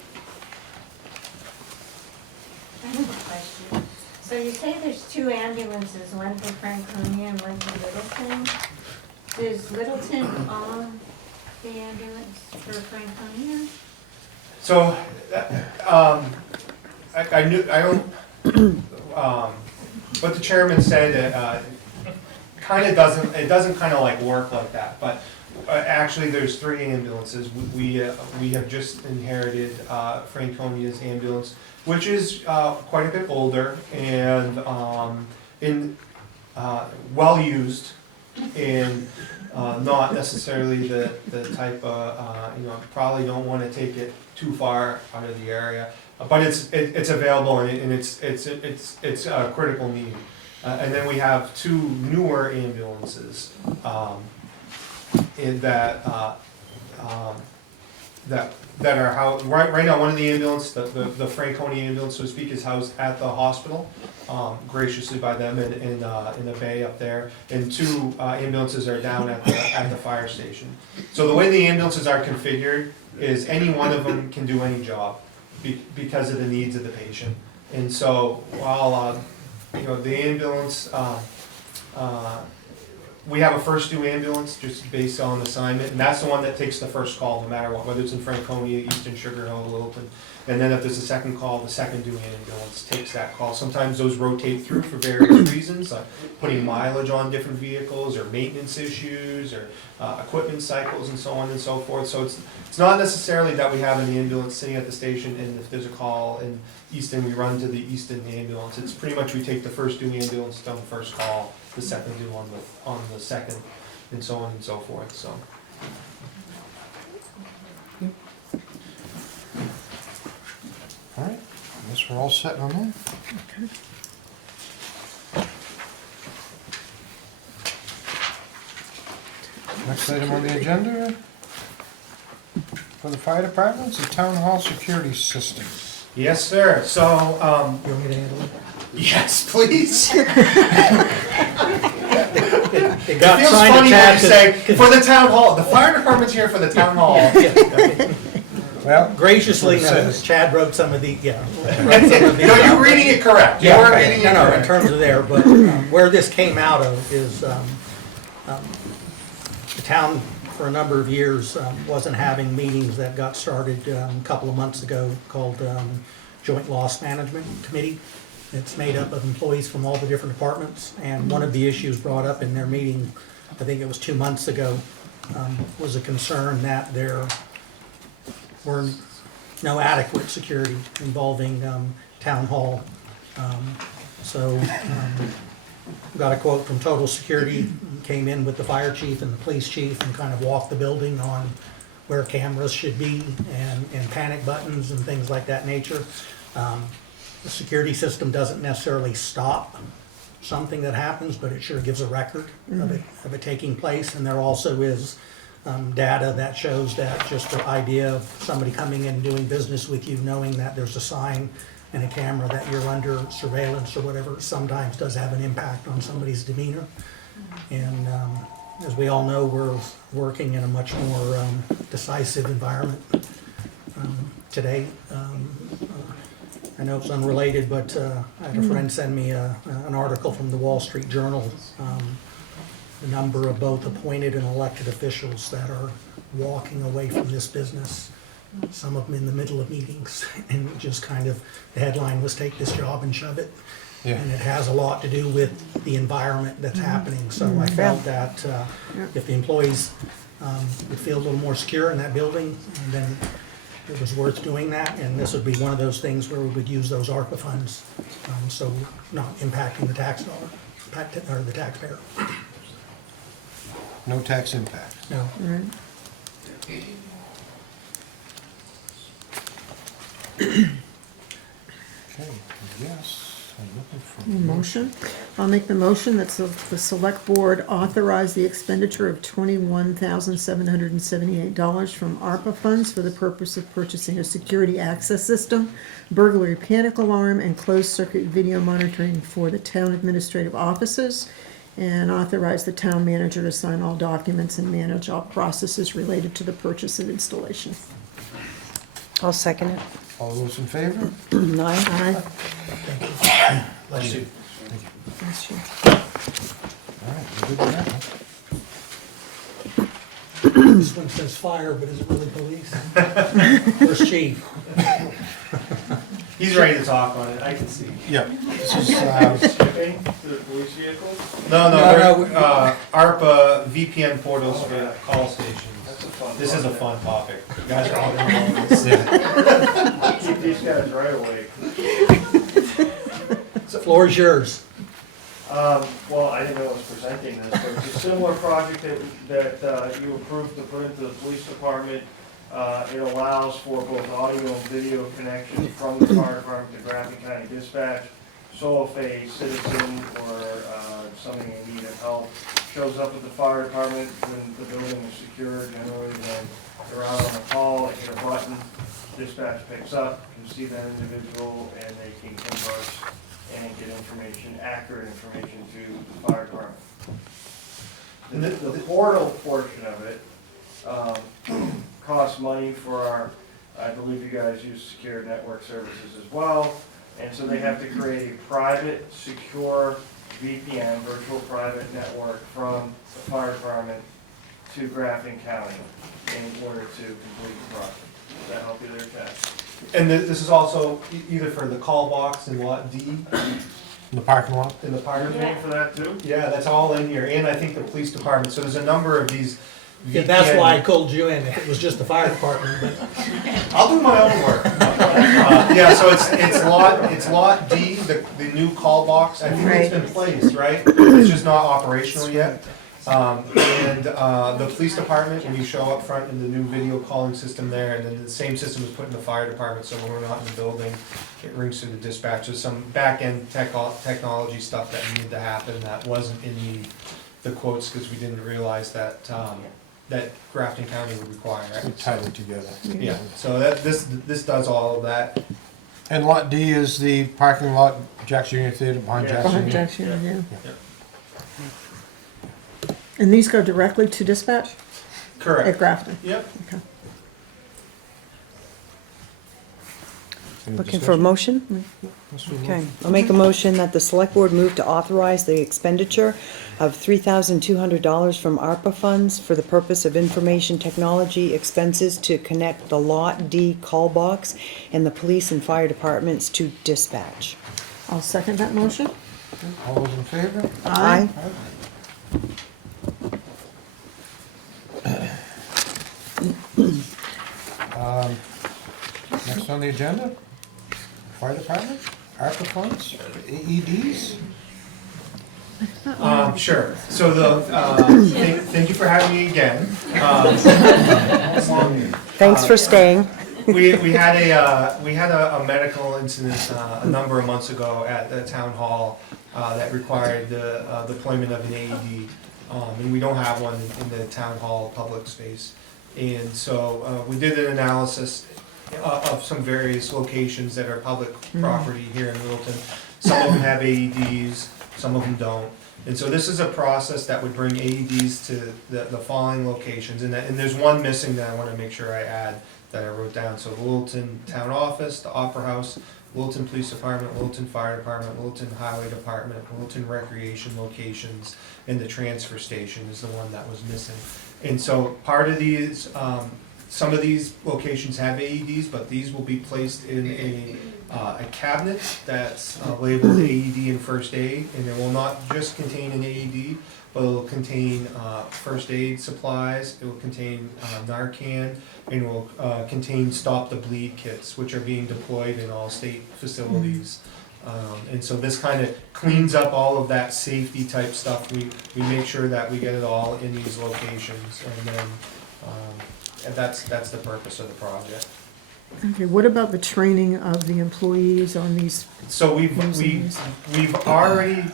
I have a question. So you say there's 2 ambulances, one for Franconia and one for Littleton. Does Littleton own the ambulance for Franconia? So, I don't, what the chairman said, it doesn't kind of like work like that, but Actually, there's 3 ambulances. We have just inherited Franconia's ambulance, which is quite a bit older and well used, and not necessarily the type of, probably don't want to take it too far out of the area. But it's available, and it's a critical need. And then we have 2 newer ambulances in that are housed right now. One of the ambulance, the Franconia ambulance, so to speak, is housed at the hospital, graciously by them in the bay up there. And 2 ambulances are down at the fire station. So the way the ambulances are configured is any one of them can do any job because of the needs of the patient. And so while the ambulance, we have a first due ambulance just based on assignment, and that's the one that takes the first call no matter what, whether it's in Franconia, Easton, Sugar Hill, Littleton. And then if there's a second call, the second due ambulance takes that call. Sometimes those rotate through for various reasons, like putting mileage on different vehicles, or maintenance issues, or equipment cycles, and so on and so forth. So it's not necessarily that we have an ambulance sitting at the station, and if there's a call in Easton, we run to the Easton ambulance. It's pretty much we take the first due ambulance on the first call, the second due on the second, and so on and so forth. So. All right, I guess we're all set on that. Next item on the agenda for the fire department is the town hall security system. Yes, sir. So, You want me to handle it? yes, please. It It got feels signed funny when you attached. say, for the town hall, the fire department's here for the town hall. Well, Graciously, that's what it says. Chad wrote some of the, yeah. No, you're reading it correct. You are reading it No, in correct. terms of there, but where this came out of is the town, for a number of years, wasn't having meetings that got started a couple of months ago called Joint Loss Management Committee. It's made up of employees from all the different departments, and one of the issues brought up in their meeting, I think it was 2 months ago, was a concern that there were no adequate security involving town hall. Got a quote from Total Security, came in with the fire chief and the police chief and kind of walked the building on where cameras should be and panic buttons and things like that nature. The security system doesn't necessarily stop something that happens, but it sure gives a record of it taking place. And there also is data that shows that just the idea of somebody coming in and doing business with you, knowing that there's a sign and a camera that you're under surveillance or whatever, sometimes does have an impact on somebody's demeanor. And as we all know, we're working in a much more decisive environment today. I know it's unrelated, but I had a friend send me an article from the Wall Street Journal, the number of both appointed and elected officials that are walking away from this business, some of them in the middle of meetings, and just kind of, the headline was "Take this job and shove it." Yeah. And it has a lot to do with the environment that's happening, so I felt that if the employees would feel a little more secure in that building, then it was worth doing that, and this would be one of those things where we would use those ARPA funds, so not impacting the tax dollar, or the taxpayer. No tax impact. No. Okay, yes, I'm looking for. Motion? I'll make the motion that the select board authorize the expenditure of $21,778 from ARPA funds for the purpose of purchasing a security access system, burglary panic alarm, and closed circuit video monitoring for the town administrative offices, and authorize the town manager to sign all documents and manage all processes related to the purchase and installation. I'll second it. All those in favor? Aye. Bless you. Bless you. All right, we're good with that one. This one says fire, but is it really police? Where's chief? He's ready to talk on it, I can see. Yeah, this is, Shipping to the police vehicles? No, No, they're, ARPA VPN portals for call stations. That's a fun This is a project. fun topic. You guys are all gonna love this. Keep these guys right awake. The floor is yours. Well, I didn't know I was presenting this, but it's a similar project that you approved to put into the police department. It allows for both audio and video connections from the fire department to Grafton County Dispatch. So if a citizen or something in need of help shows up at the fire department when the building is secure, generally then they're out on a call, they hit a button, dispatch picks up, can see that individual, and they can converse and get information, accurate information to the fire department. The portal portion of it costs money for our, I believe you guys use secure network services as well, and so they have to create a private, secure VPN, virtual private network from the fire department to Grafton County in order to complete the project. Does that help you there, Chad? And this is also either for the call box in lot D, in the parking lot. in the parking You're paying for that too? Yeah, that's all in here, and I think the police department, so there's a number of these. Yeah, that's why I called you in, if it was just the fire department, but I'll do my own work. Yeah, so it's lot D, the new call box, I think it's been placed, right? It's just not operational yet. And the police department, when you show up front in the new video calling system there, and then the same system is put in the fire department, so when we're not in the building, it rings through the dispatch. There's some back-end technology stuff that needed to happen that wasn't in the quotes, because we didn't realize that, that Grafton County would require We it. tied it together. Yeah, so this does all of that. And lot D is the parking lot, Jack's Junior Theater, behind Jack's Behind Junior. Jack's Junior, yeah. Yep. And these go directly to dispatch Correct. at Grafton? Yep. Okay. Any Looking for a discussion? motion? Let's do a Okay, motion. I'll make a motion that the select board move to authorize the expenditure of $3,200 from ARPA funds for the purpose of information technology expenses to connect the Lot D call box and the police and fire departments to dispatch. I'll second that motion. All those in favor? Aye. Next on the agenda, fire department, ARPA funds, AEDs. Sure, so thank you for having me again. Thanks for staying. We had a medical incident a number of months ago at the town hall that required the deployment of an AED, and we don't have one in the town hall public space. And so we did an analysis of some various locations that are public property here in Littleton. Some of them have AEDs, some of them don't. And so this is a process that would bring AEDs to the following locations, and there's one missing that I want to make sure I add that I wrote down. So the Littleton Town Office, the Opera House, Littleton Police Department, Littleton Fire Department, Littleton Highway Department, Littleton Recreation locations, and the transfer station is the one that was missing. And so part of these, some of these locations have AEDs, but these will be placed in a cabinet that's labeled AED and first aid, and it will not just contain an AED, but it will contain first aid supplies, it will contain Narcan, and it will contain stop the bleed kits, which are being deployed in all state facilities. And so this kind of cleans up all of that safety type stuff. We make sure that we get it all in these locations, and then and that's the purpose of the project. Okay, what about the training of the employees on these? So we've using these? already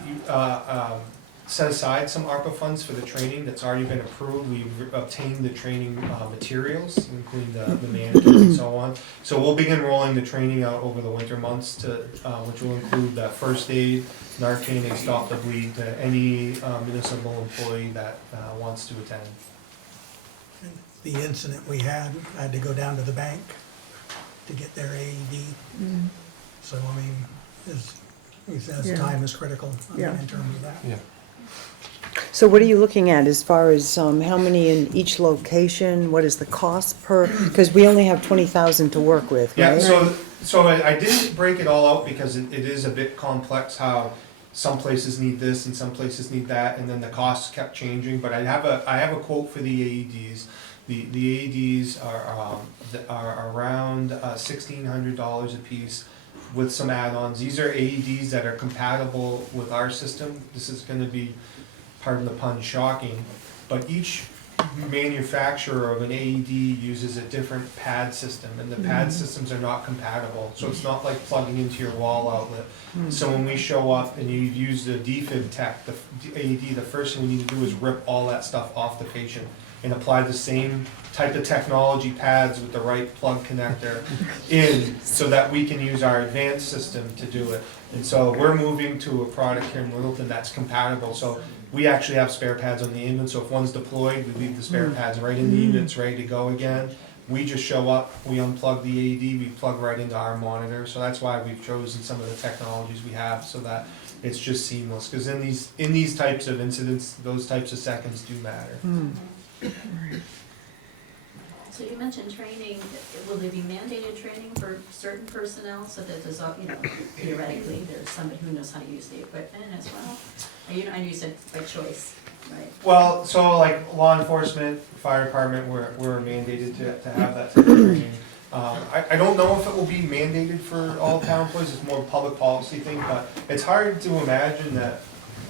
set aside some ARPA funds for the training that's already been approved. We've obtained the training materials, including the mannequins and so on. So we'll begin rolling the training out over the winter months, which will include the first aid, Narcan, and stop the bleed to any municipal employee that wants to attend. the incident we had, I had to go down to the bank to get their AED. So, I mean, he says Yeah. time is critical, I mean, Yeah. in terms of that. Yeah. So what are you looking at as far as how many in each location? What is the cost per, because we only have 20,000 to work with, Yeah, right? So I didn't break it all out because it is a bit complex how some places need this and some places need that, and then the costs kept changing, but I have a quote for the AEDs. The AEDs are around $1,600 a piece with some add-ons. These are AEDs that are compatible with our system. This is gonna be, pardon the pun, shocking, but each manufacturer of an AED uses a different pad system, and the pad systems are not compatible, so it's not like plugging into your wall outlet. So when we show up and you use the defib tech, the AED, the first thing we need to do is rip all that stuff off the patient and apply the same type of technology pads with the right plug connector in, so that we can use our advanced system to do it. And so we're moving to a product here in Littleton that's compatible, so we actually have spare pads on the unit, so if one's deployed, we leave the spare pads right in the unit, it's ready to go again. We just show up, we unplug the AED, we plug right into our monitor, so that's why we've chosen some of the technologies we have, so that it's just seamless, because in these types of incidents, those types of seconds do matter. So you mentioned training, will there be mandated training for certain personnel so that there's, theoretically, there's somebody who knows how to use the equipment as well? I know you said by choice, right? Well, so like law enforcement, fire department, we're mandated to have that type of training. I don't know if it will be mandated for all town employees, it's more of a public policy thing, but it's hard to imagine that,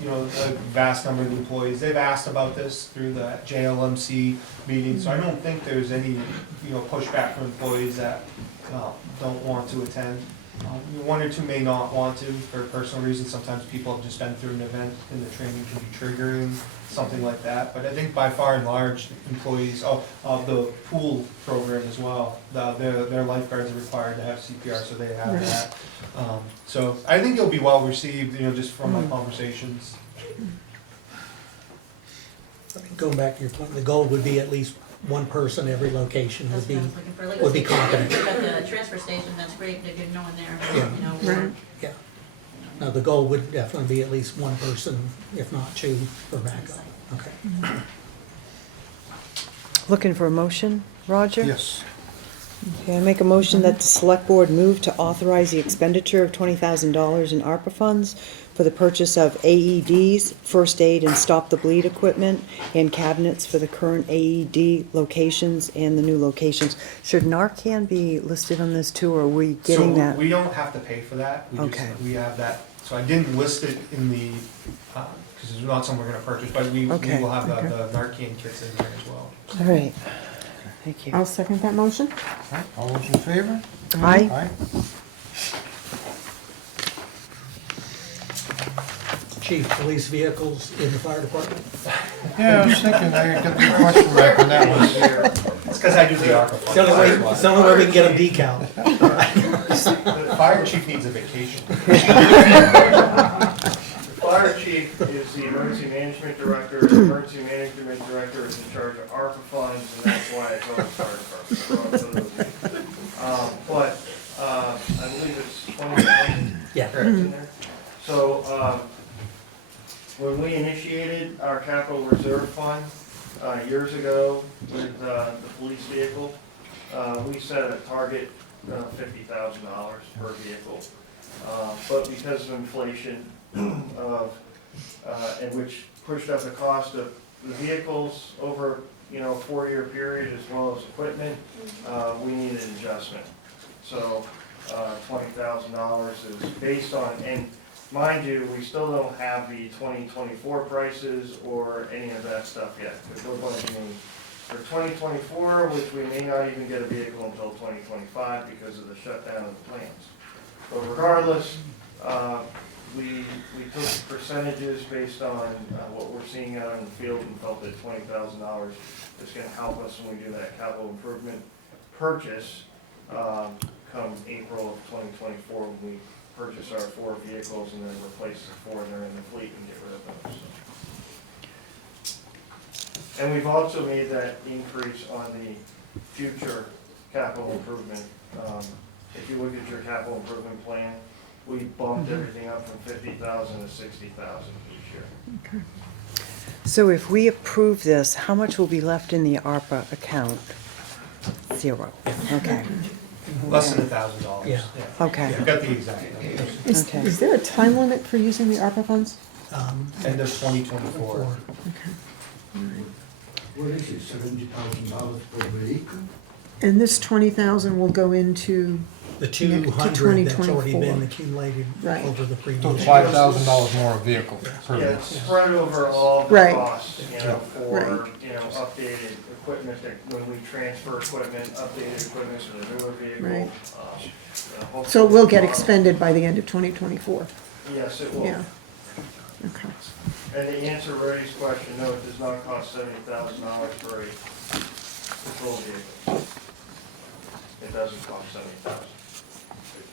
a vast number of employees, they've asked about this through the JLMC meeting, so I don't think there's any, pushback from employees that don't want to attend. One or two may not want to for personal reasons. Sometimes people have just been through an event and the training can be triggering, something like that. But I think by far and large, employees of the pool program as well, their lifeguards are required to have CPR, so they have that. So I think it'll be well received, just from my conversations. Going back to your point, the goal would be at least one person every location That's would what I was looking for. Like, would be if competent. you've got the transfer station, that's great, that you're knowing there, Yeah. or Yeah. No, the goal would definitely be at least one person, if not two, for backup. Okay. Looking for a motion, Roger? Yes. Okay, I make a motion that the select board move to authorize the expenditure of $20,000 in ARPA funds for the purchase of AEDs, first aid and stop the bleed equipment, and cabinets for the current AED locations and the new locations. Should Narcan be listed on this too, or are we getting that? So we don't have to pay for that. Okay. We have that. So I didn't list it in the, because it's not something we're gonna purchase, but we will have the Narcan kits in there as well. All right, thank you. I'll second that motion. All those in favor? Aye. Chief, police vehicles in the fire department? Yeah, I was thinking, I got the question back on that one. It's because I do the ARPA It's the only way we can get them decaled. The fire chief needs a vacation. The fire chief is the emergency management director. The emergency management director is in charge of ARPA funds, and that's why it's on the fire department. But I believe it's 20,000. Yeah. Correct in there. So when we initiated our capital reserve fund years ago with the police vehicle, we set a target of $50,000 per vehicle. But because of inflation, and which pushed up the cost of the vehicles over a 4-year period as well as equipment, we needed an adjustment. So $20,000 is based on, and mind you, we still don't have the 2024 prices or any of that stuff yet, because we're budgeting for 2024, which we may not even get a vehicle until 2025 because of the shutdown of the plants. But regardless, we took percentages based on what we're seeing out in the field and felt that $20,000 is going to help us when we do that capital improvement purchase come April of 2024 when we purchase our 4 vehicles and then replace the 4 that are in the fleet and get rid of those. And we've also made that increase on the future capital improvement. If you look at your capital improvement plan, we bumped everything up from 50,000 to 60,000 each year. Okay. So if we approve this, how much will be left in the ARPA account? 0. Okay. Less than $1,000. Yeah. Okay. I've got the exact number. Okay. Is there a time limit for using the ARPA funds? End of 2024. What is it, $70,000 per vehicle? And this 20,000 will go into, The To 200 that's already 2024. been accumulated Right. over the previous. So it's $5,000 more a vehicle per Yeah, vehicle. it's spread over all the Right. costs, for, Right. updated equipment, that when we transfer equipment, updated equipment to the newer vehicle. Right. Hopefully so it will get the model- expended by the end of 2024? Yes, it will. Yeah. Okay. And to answer Reddy's question, no, it does not cost $70,000 for a patrol vehicle. It doesn't cost $70,000.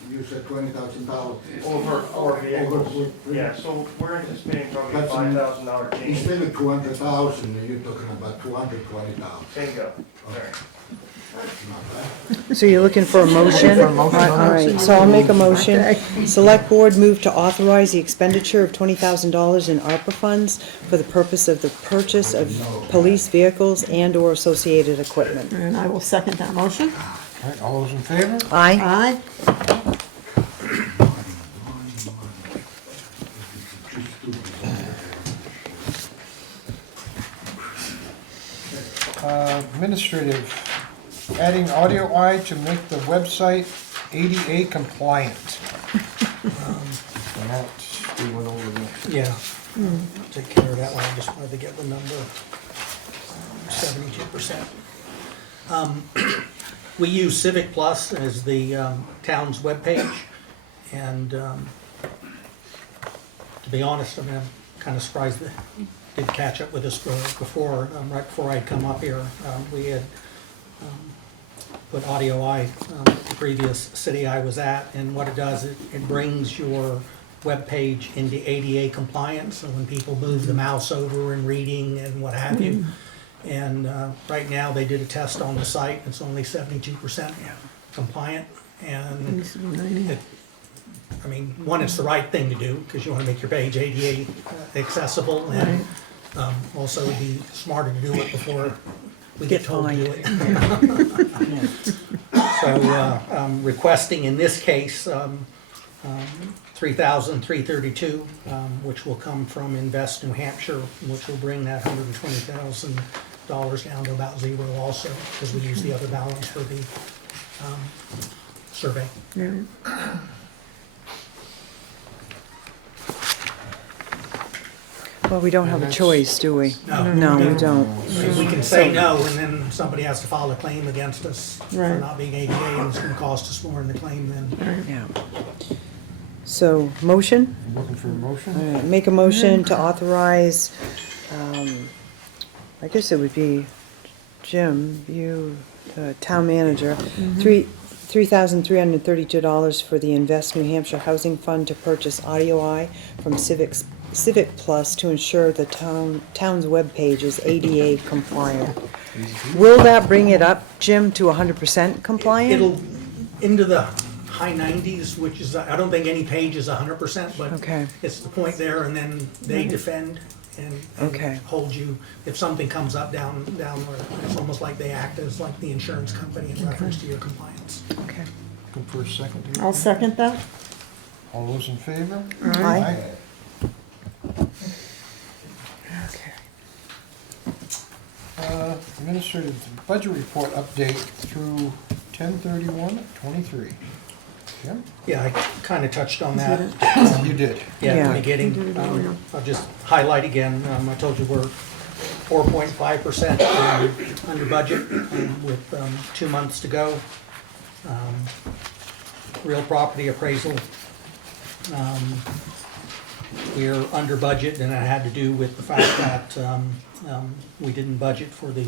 You said $20,000. Over 4 vehicles. Over- Yeah, so we're anticipating probably a That's $5,000 change. Instead of 200,000, you're talking about 220,000. Bingo. There. Not bad. So you're looking for a motion? All right, so I'll make a motion. Select Board move to authorize the expenditure of $20,000 in ARPA funds for the purpose of the purchase of police vehicles and/or associated equipment. And I will second that motion. All right, all those in favor? Aye. Aye. Administrative, adding audio eye to make the website ADA compliant. And that, we went over the. Yeah, take care of that one, I just wanted to get the number, 72%. We use Civic Plus as the town's webpage, and to be honest, I mean, I'm kind of surprised that did catch up with us before, right before I'd come up here. We had put Audio Eye, the previous city I was at, and what it does, it brings your web page into ADA compliance, so when people move the mouse over and reading and what have you. And right now, they did a test on the site, it's only 72% compliant, and Needs to be 90. I mean, one, it's the right thing to do, because you want to make your page ADA accessible, and also it'd be smarter to do it before we get told to do it. So, requesting in this case, $3,332, which will come from Invest New Hampshire, which will bring that $120,000 down to about zero also, because we use the other balance for the survey. Yeah. Well, we don't have a choice, do we? No. we don't. We can say no, and then somebody has to file a claim against us for Right. not being ADA, and it's gonna cost us more in the claim then. Yeah. So, motion? Looking for a motion? All right, make a motion to authorize, I guess it would be Jim, you, town manager, $3,332 for the Invest New Hampshire Housing Fund to purchase Audio Eye from Civic Plus to ensure the town's webpage is ADA compliant. Will that bring it up, Jim, to 100% compliant? It'll, into the high 90s, which is, I don't think any page is 100%, but Okay. it's the point there, and then they defend and Okay. hold you, if something comes up down where, it's almost like they act as like the insurance company in reference to your compliance. Okay. Looking for a second? I'll second that. All those in favor? Aye. Okay. Administrative budget report update through 10/31/23. Jim? Yeah, I kind of touched on that. You did. Yeah, at Yeah. the beginning. I'll just highlight again, I told you we're 4.5% under budget with 2 months to go. Real property appraisal, we're under budget, and it had to do with the fact that we didn't budget for the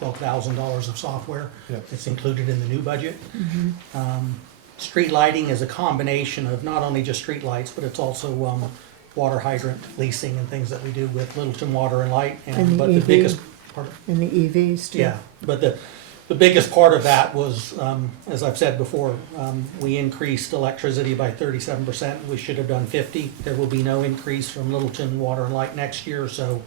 $12,000 of software. Yeah. It's included in the new budget. Street lighting is a combination of not only just street lights, but it's also water hydrant leasing and things that we do with Littleton Water and Light. And the But the EV. biggest part, And the EVs too. yeah, but the biggest part of that was, as I've said before, we increased electricity by 37%. We should have done 50. There will be no increase from Littleton Water and Light next year, so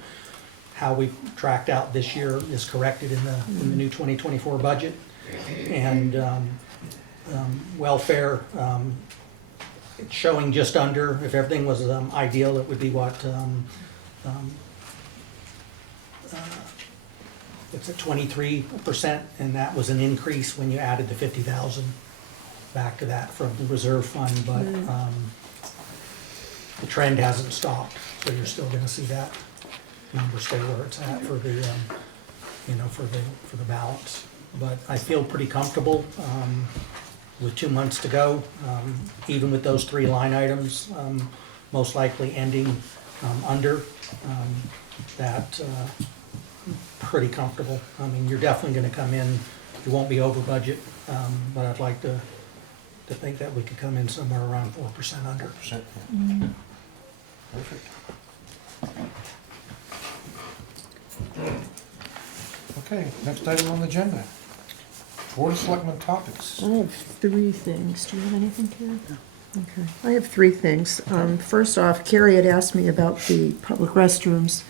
how we tracked out this year is corrected in the new 2024 budget. And welfare, it's showing just under, if everything was ideal, it would be what, it's at 23%, and that was an increase when you added the 50,000 back to that from the reserve fund, but the trend hasn't stopped, so you're still gonna see that number stay where it's at for the, you know, for the balance. But I feel pretty comfortable with 2 months to go, even with those 3 line items, most likely ending under that. Pretty comfortable. I mean, you're definitely going to come in. You won't be over budget, but I'd like to think that we could come in somewhere around 4% under. Perfect. Okay, next item on the agenda. Board of Selectmen topics. I have 3 things. Do you have anything, Carrie? No. Okay. I have 3 things. First off, Carrie had asked me about the public restrooms.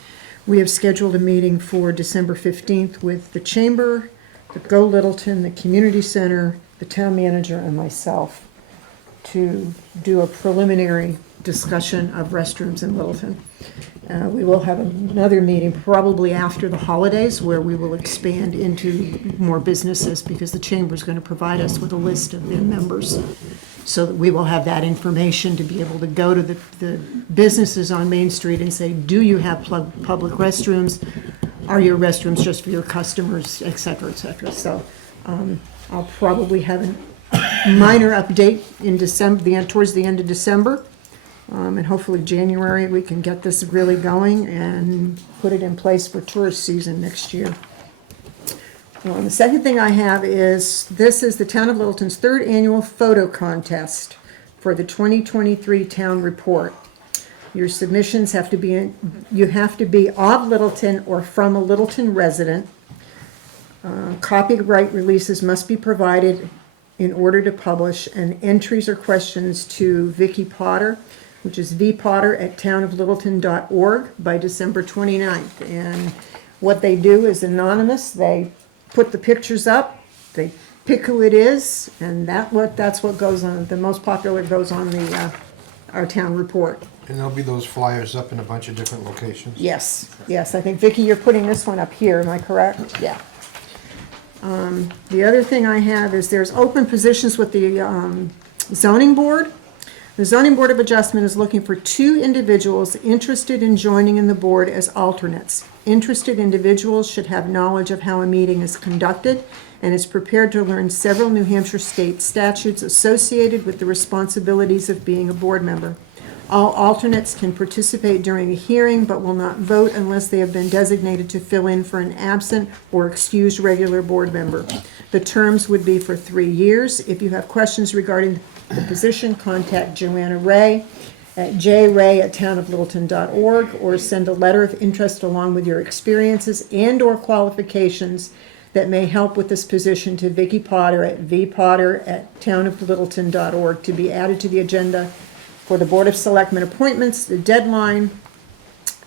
We have scheduled a meeting for December 15th with the Chamber, the Go Littleton, the Community Center, the Town Manager, and myself to do a preliminary discussion of restrooms in Littleton. We will have another meeting probably after the holidays where we will expand into more businesses because the Chamber is going to provide us with a list of their members so that we will have that information to be able to go to the businesses on Main Street and say, do you have public restrooms? Are your restrooms just for your customers, et cetera, et cetera. So I'll probably have a minor update in December, towards the end of December. And hopefully January, we can get this really going and put it in place for tourist season next year. The second thing I have is, this is the Town of Littleton's 3rd annual photo contest for the 2023 town report. Your submissions have to be, you have to be of Littleton or from a Littleton resident. Copyright releases must be provided in order to publish, and entries or questions to Vicky Potter, which is vpotter@townoflittleton.org by December 29th. And what they do is anonymous. They put the pictures up, they pick who it is, and that's what goes on. The most popular goes on the our town report. And there'll be those flyers up in a bunch of different locations? Yes, yes. I think, Vicky, you're putting this one up here, am I correct? Yeah. The other thing I have is there's open positions with the zoning board. The Zoning Board of Adjustment is looking for 2 individuals interested in joining in the board as alternates. Interested individuals should have knowledge of how a meeting is conducted and is prepared to learn several New Hampshire state statutes associated with the responsibilities of being a board member. All alternates can participate during a hearing but will not vote unless they have been designated to fill in for an absent or excused regular board member. The terms would be for 3 years. If you have questions regarding the position, contact Joanna Ray at jray@townoflittleton.org or send a letter of interest along with your experiences and/or qualifications that may help with this position to Vicky Potter at vpotter@townoflittleton.org to be added to the agenda for the Board of Selectmen appointments. The deadline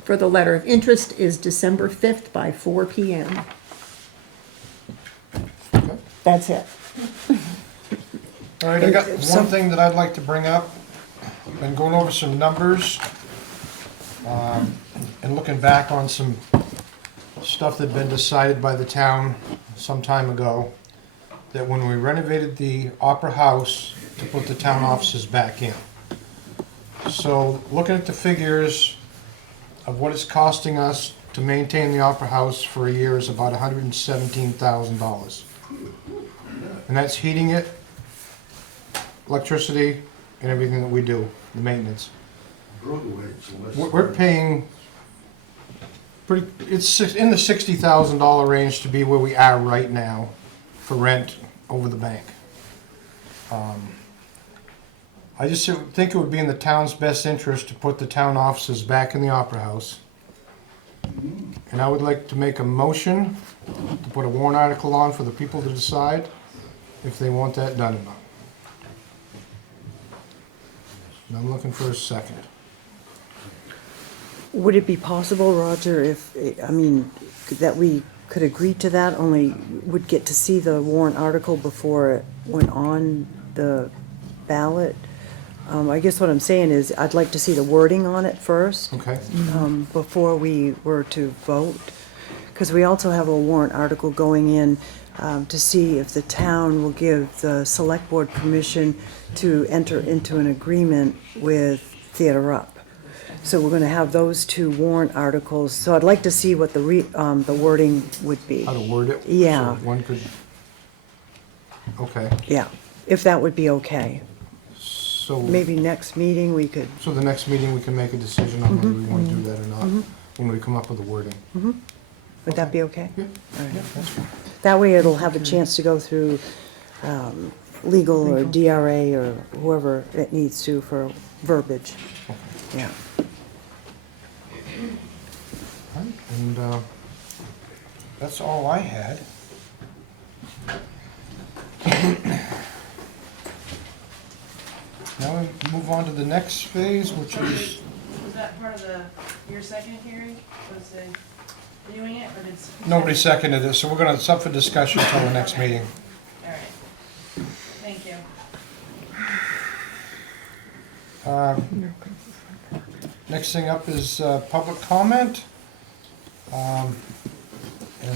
for the letter of interest is December 5th by 4 p.m. That's it. All right, I got one thing that I'd like to bring up. Been going over some numbers and looking back on some stuff that'd been decided by the town some time ago, that when we renovated the Opera House to put the town offices back in. So looking at the figures of what it's costing us to maintain the Opera House for a year is about $117,000. And that's heating it, electricity, and everything that we do, the maintenance. We're paying it's in the $60,000 range to be where we are right now for rent over the bank. I just think it would be in the town's best interest to put the town offices back in the Opera House. And I would like to make a motion to put a warrant article on for the people to decide if they want that done or not. And I'm looking for a second. Would it be possible, Roger, if, I mean, that we could agree to that, only would get to see the warrant article before it went on the ballot? I guess what I'm saying is, I'd like to see the wording on it first. Okay. Before we were to vote. Because we also have a warrant article going in to see if the town will give the select board permission to enter into an agreement with Theater Up. So we're gonna have those two warrant articles, so I'd like to see what the wording would be. How to word it? Yeah. So one could, okay, Yeah, if that would be okay. so. Maybe next meeting we could, So the next meeting, we can make a decision on whether we want to do that or not, when we come up with the wording. would that be okay? Yeah. All right. Yeah, that's fine. That way it'll have a chance to go through legal or DRA or whoever it needs to for verbiage. Yeah. Right, and that's all I had. Now we move on to the next phase, which is, Was that part of your second hearing, was doing it, or did? nobody seconded it, so we're gonna, it's up for discussion until the next meeting. All right, thank you. Next thing up is public comment. And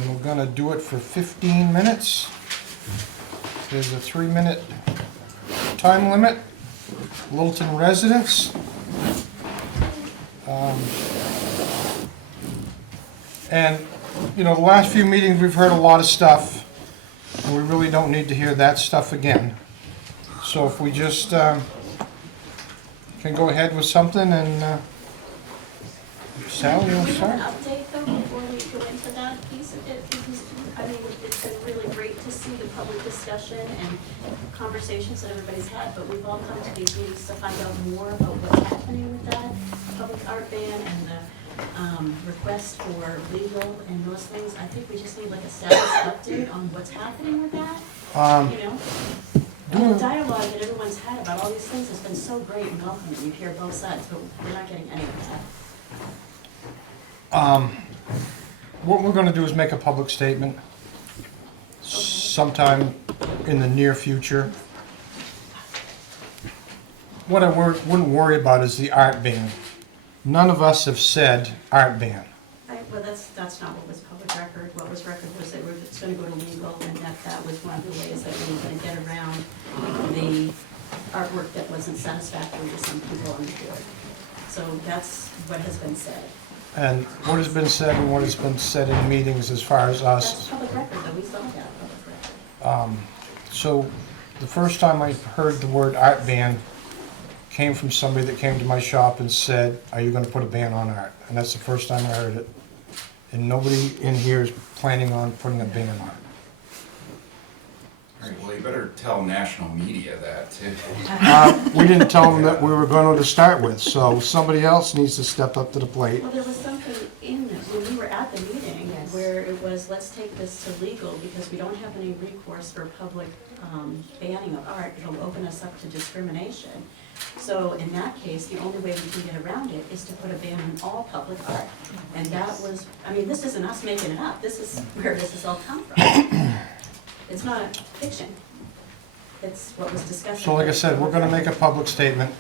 we're gonna do it for 15 minutes. There's a 3-minute time limit. Littleton residents. And, you know, the last few meetings, we've heard a lot of stuff, and we really don't need to hear that stuff again. So if we just can go ahead with something, and Sally, you want to Do we have start? an update though before we go into that piece of it? Because, I mean, it's been really great to see the public discussion and conversations that everybody's had, but we've all come to these meetings to find out more about what's happening with that public art ban and the request for legal and those things. I think we just need like a status update on what's happening with that, you know? And the dialogue that everyone's had about all these things has been so great and welcoming. You hear both sides, but we're not getting any of that. What we're gonna do is make a public statement sometime in the near future. What I wouldn't worry about is the art ban. None of us have said art ban. Well, that's not what was public record. What was record was that it's gonna go to legal, and that was one of the ways that we were gonna get around the artwork that wasn't satisfactory to some people on the board. So that's what has been said. And what has been said and what has been said in meetings as far as That's us. public record, though, we saw that public record. So the first time I heard the word art ban came from somebody that came to my shop and said, are you gonna put a ban on art? And that's the first time I heard it. And nobody in here is planning on putting a ban on it. All right, well, you better tell national media that too. We didn't tell them that we were going to start with, so somebody else needs to step up to the plate. Well, there was something in it when we were at the meeting where it was, let's take this to legal because we don't have any recourse for public banning of art. It'll open us up to discrimination. So in that case, the only way we can get around it is to put a ban on all public art. And that was, I mean, this isn't us making it up. This is where this has all come from. It's not fiction. It's what was discussed. So like I said, we're gonna make a public statement.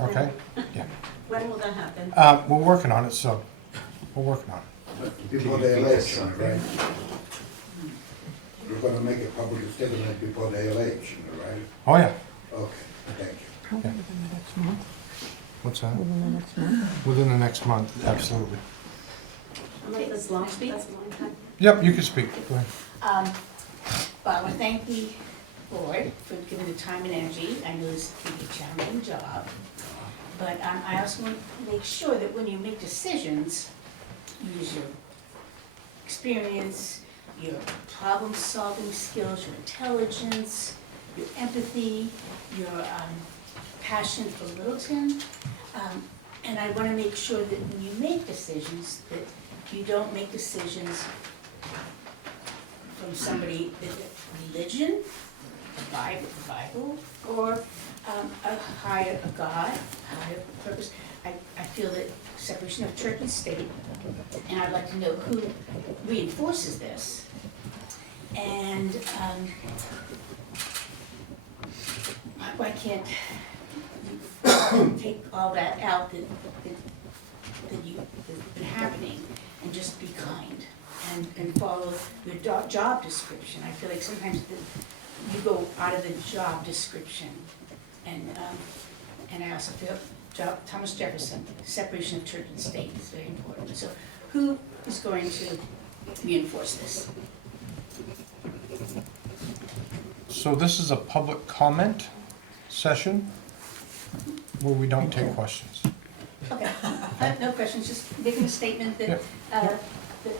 Okay? Yeah. When will that happen? We're working on it, so, we're working on it. Before the election, right? You're gonna make a public statement before the election, right? Oh, yeah. Okay, thank you. Probably within the next month. What's that? Within the next month. Within the next month, absolutely. Okay, that's long, that's a long time. Yep, you can speak. Go ahead. Well, I want to thank the board for giving the time and energy. I know this can be a challenging job. But I also want to make sure that when you make decisions, you use your experience, your problem-solving skills, your intelligence, your empathy, your passion for Littleton. And I want to make sure that when you make decisions, that you don't make decisions from somebody, religion, the Bible, or a higher God, a higher purpose. I feel that separation of church and state, and I'd like to know who reinforces this. And why can't you take all that out that's been happening and just be kind and follow your job description? I feel like sometimes you go out of the job description, and I also feel Thomas Jefferson, separation of church and state is very important. So who is going to reinforce this? So this is a public comment session where we don't take questions. Okay, I have no questions, just making a statement that, Yep. that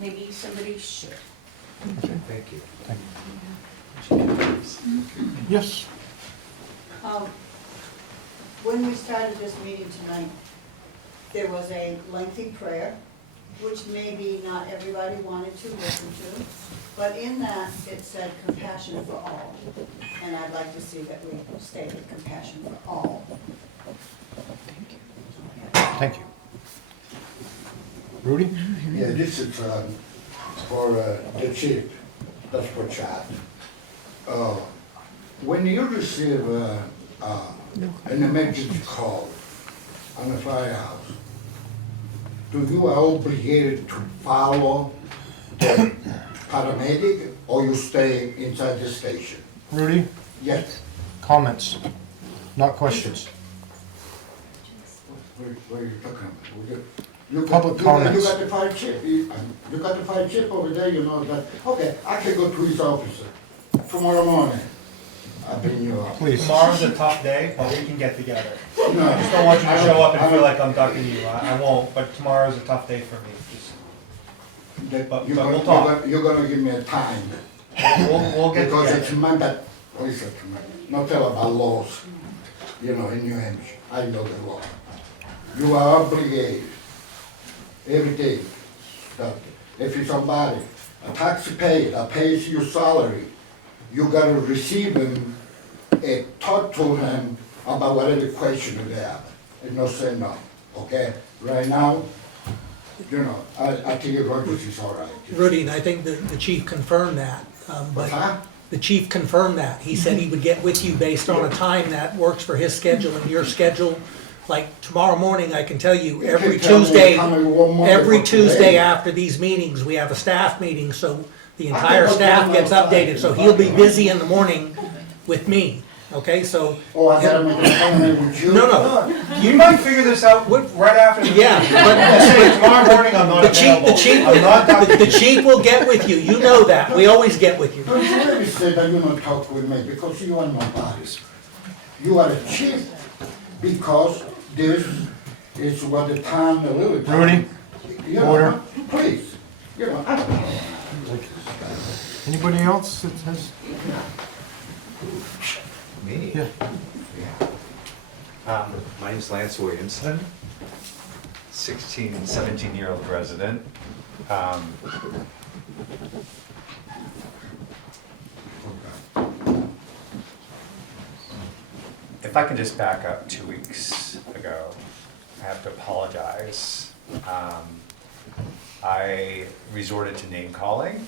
maybe somebody should. Thank you. Yes, When we started this meeting tonight, there was a lengthy prayer, which maybe not everybody wanted to listen to, but in that, it said compassion for all. And I'd like to see that we stay with compassion for all. thank you. Rudy? Yeah, this is for the chief, that's for Chad. When you receive an emergency call on the firehouse, do you are obligated to follow the paramedic or you stay inside the station? Rudy? Yes. Comments, not questions. Where are you talking about? You Public you comments. got the fire chief, you got the fire chief over there, you know that, okay, I can go to his office tomorrow morning. I'll bring you up. Please. Tomorrow's a tough day, but we can get together. No, I just don't want you to show up and I feel don't- like I'm ducking you. I won't, but tomorrow's a tough day for me. But we'll talk. You're gonna give me a time. We'll get Because together. it's Monday, listen to me, not tell about laws, you know, in New Hampshire, I know the law. You are obligated, every day, that if somebody, a taxpayer that pays your salary, you gotta receive him, talk to him about whatever question you have, and not say no, okay? Right now, you know, I think your Rogers is all right. Rudy, and I think the chief confirmed that, but Huh? the chief confirmed that. He said he would get with you based on a time that works for his schedule and your schedule. Like tomorrow morning, I can tell you, every can tell me Tuesday, coming one more every for Tuesday today. after these meetings, we have a staff meeting, so the I entire think staff I'm gets outside. updated, so he'll be busy in the morning with me, okay, so. Oh, I gotta make an appointment with you? No, You might figure this out right after the meeting. Yeah, Just say tomorrow morning I'm not the chief, available. I'm not ducking the you. chief will get with you, you know that, we always get with you. Don't you ever say that you don't talk with me, because you are nobody. You are a chief, because this is what the town, the little town. Rudy, You know, order. Please, you know, I don't know. Anybody else that has? Me? Yeah. My name's Lance Williamson, 17-year-old resident. If I can just back up 2 weeks ago, I have to apologize. I resorted to name calling,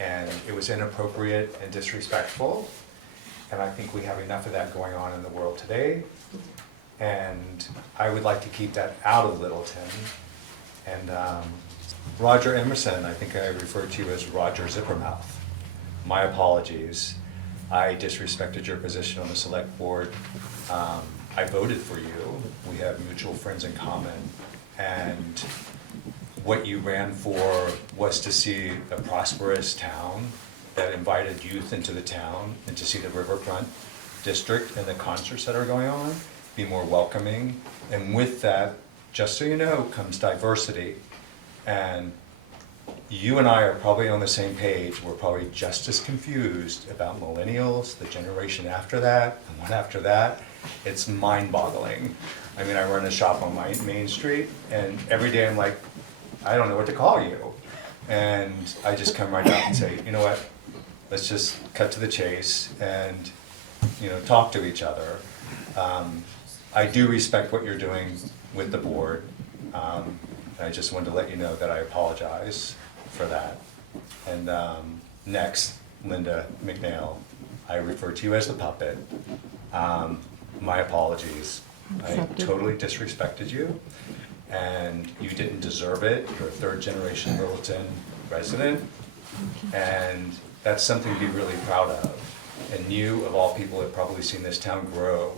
and it was inappropriate and disrespectful. And I think we have enough of that going on in the world today. And I would like to keep that out of Littleton. And Roger Emerson, I think I referred to you as Roger Zippermouth. My apologies. I disrespected your position on the select board. I voted for you. We have mutual friends in common. And what you ran for was to see a prosperous town that invited youth into the town and to see the riverfront district and the concerts that are going on be more welcoming. And with that, just so you know, comes diversity. And you and I are probably on the same page. We're probably just as confused about millennials, the generation after that, and one after that. It's mind-boggling. I mean, I run a shop on my Main Street, and every day I'm like, I don't know what to call you. And I just come right out and say, you know what, let's just cut to the chase. And talk to each other. I do respect what you're doing with the board. I just wanted to let you know that I apologize for that. And next, Linda McNeil, I refer to you as the puppet. My apologies. I Accepted. totally disrespected you, and you didn't deserve it. You're a third-generation Littleton resident, and that's something to be really proud of. And you, of all people, have probably seen this town grow,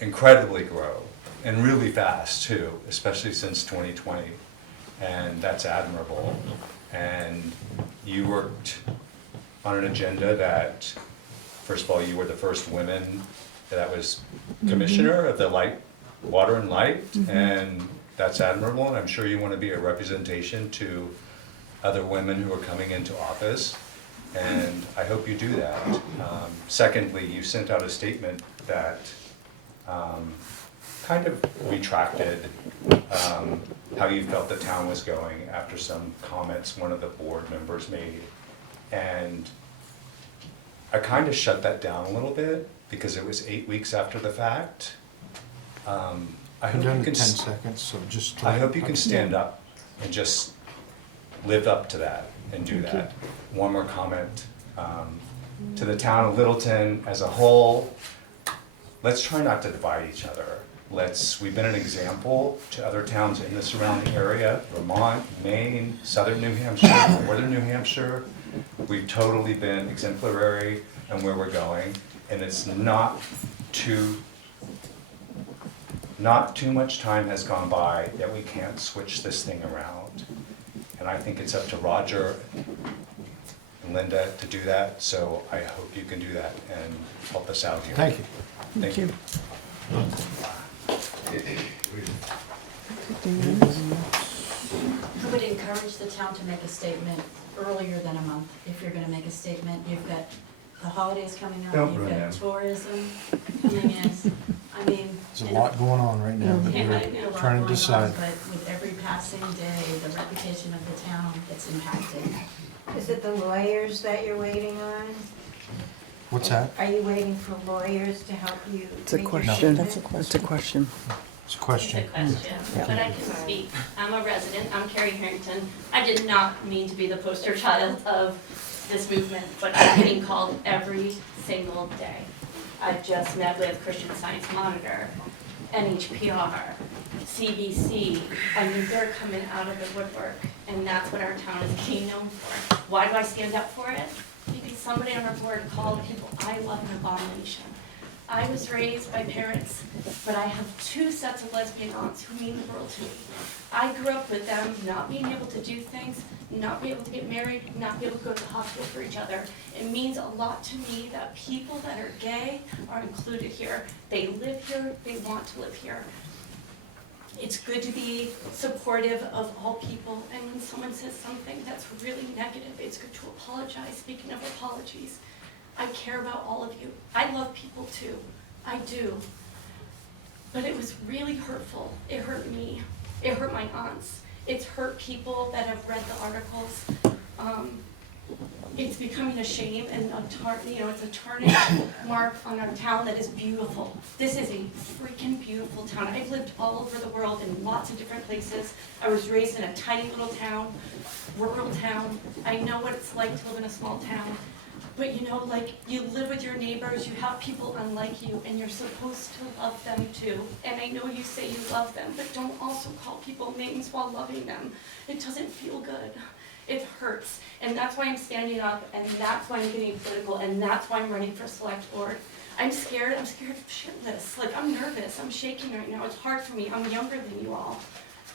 incredibly grow, and really fast too, especially since 2020. And that's admirable. And you worked on an agenda that, first of all, you were the first woman that was commissioner of the water and light, and that's admirable, and I'm sure you want to be a representation to other women who are coming into office, and I hope you do that. Secondly, you sent out a statement that kind of retracted how you felt the town was going after some comments one of the board members made. And I kind of shut that down a little bit because it was 8 weeks after the fact. I I'm hope done you in can 10 seconds, so just. I hope you can stand up and just live up to that and do that. One more comment to the town of Littleton as a whole. Let's try not to divide each other. We've been an example to other towns in the surrounding area, Vermont, Maine, southern New Hampshire, northern New Hampshire. We've totally been exemplary in where we're going, and it's not too much time has gone by that we can't switch this thing around. And I think it's up to Roger and Linda to do that, so I hope you can do that and help us out here. Thank you. Thank you. I would encourage the town to make a statement earlier than a month, if you're gonna make a statement. You've got the holidays coming up, Don't you've ruin got them. tourism coming in. I mean. There's a lot going on right now that Yeah, we're I know, a lot trying to going on, decide. but with every passing day, the reputation of the town gets impacted. Is it the lawyers that you're waiting on? What's that? Are you waiting for lawyers to help you? It's a make your question. statement? It's a question. It's a question. It's a question, but I can speak. I'm a resident, I'm Carrie Harrington. I did not mean to be the poster child of this movement, but I'm getting called every single day. I just met with Christian Science Monitor, NHPR, CBC. I mean, they're coming out of the woodwork, and that's what our town is being known for. Why do I stand up for it? Because somebody on our board called people I love an abomination. I was raised by parents, but I have 2 sets of lesbian aunts who mean the world to me. I grew up with them not being able to do things, not be able to get married, not be able to go to the hospital for each other. It means a lot to me that people that are gay are included here. They live here, they want to live here. It's good to be supportive of all people, and when someone says something that's really negative, it's good to apologize. Speaking of apologies, I care about all of you. I love people too, I do. But it was really hurtful. It hurt me. It hurt my aunts. It's hurt people that have read the articles. It's becoming a shame and it's a tarnished mark on our town that is beautiful. This is a freaking beautiful town. I've lived all over the world in lots of different places. I was raised in a tiny little town, rural town. I know what it's like to live in a small town. But you live with your neighbors, you have people unlike you, and you're supposed to love them too. And I know you say you love them, but don't also call people names while loving them. It doesn't feel good. It hurts. And that's why I'm standing up, and that's why I'm getting political, and that's why I'm running for select board. I'm scared shitless. I'm nervous, I'm shaking right now. It's hard for me, I'm younger than you all.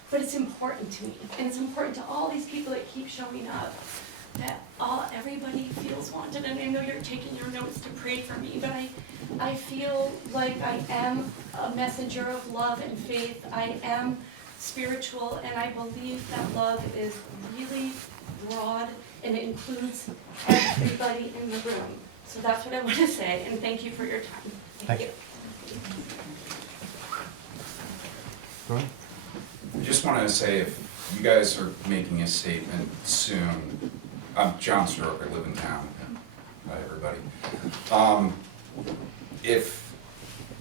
But it's important to me, and it's important to all these people that keep showing up. That everybody feels wanted, and I know you're taking your notes to pray for me, but I feel like I am a messenger of love and faith. I am spiritual, and I believe that love is really broad, and it includes everybody in the room. So that's what I want to say, and thank you for your time. Thank you. Go ahead. I just want to say, if you guys are making a statement soon, I'm John Stroke, I live in town. Hi, everybody. If,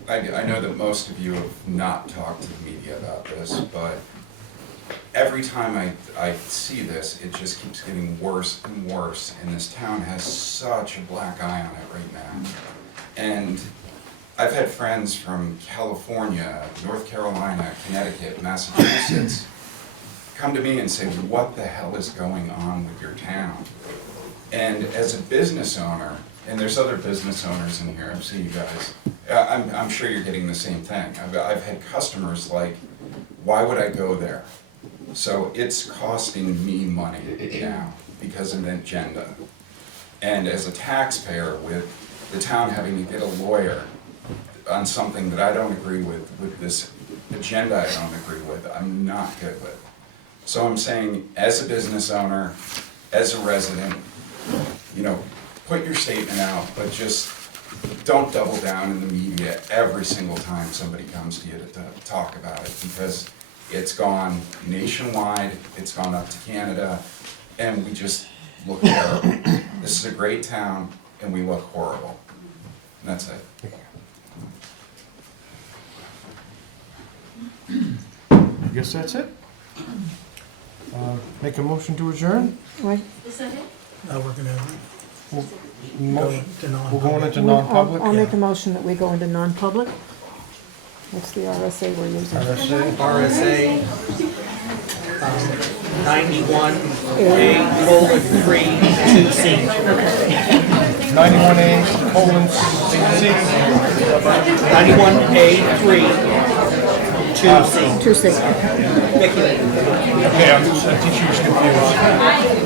I know that most of you have not talked to the media about this, but every time I see this, it just keeps getting worse and worse, and this town has such a black eye on it right now. And I've had friends from California, North Carolina, Connecticut, Massachusetts come to me and say, what the hell is going on with your town? And as a business owner, and there's other business owners in here, I see you guys, I'm sure you're getting the same thing. I've had customers like, why would I go there? So it's costing me money now because of an agenda. And as a taxpayer, with the town having to get a lawyer on something that I don't agree with this agenda I don't agree with, I'm not good with. So I'm saying, as a business owner, as a resident, you know, put your statement out, but just don't double down in the media every single time somebody comes to you to talk about it, because it's gone nationwide, it's gone up to Canada, and we just look terrible. This is a great town, and we look horrible. And that's it. I guess that's it. Make a motion to adjourn? Right. Is that it? We're gonna We'll go motion- to we're going non-public. into non-public? I'll make a motion that we go into non-public. What's the RSA we're using? RSA? RSA 91A:3 2C. 91A, colon, C. 91A:3 2C. 2C. Okay, I think she was confused.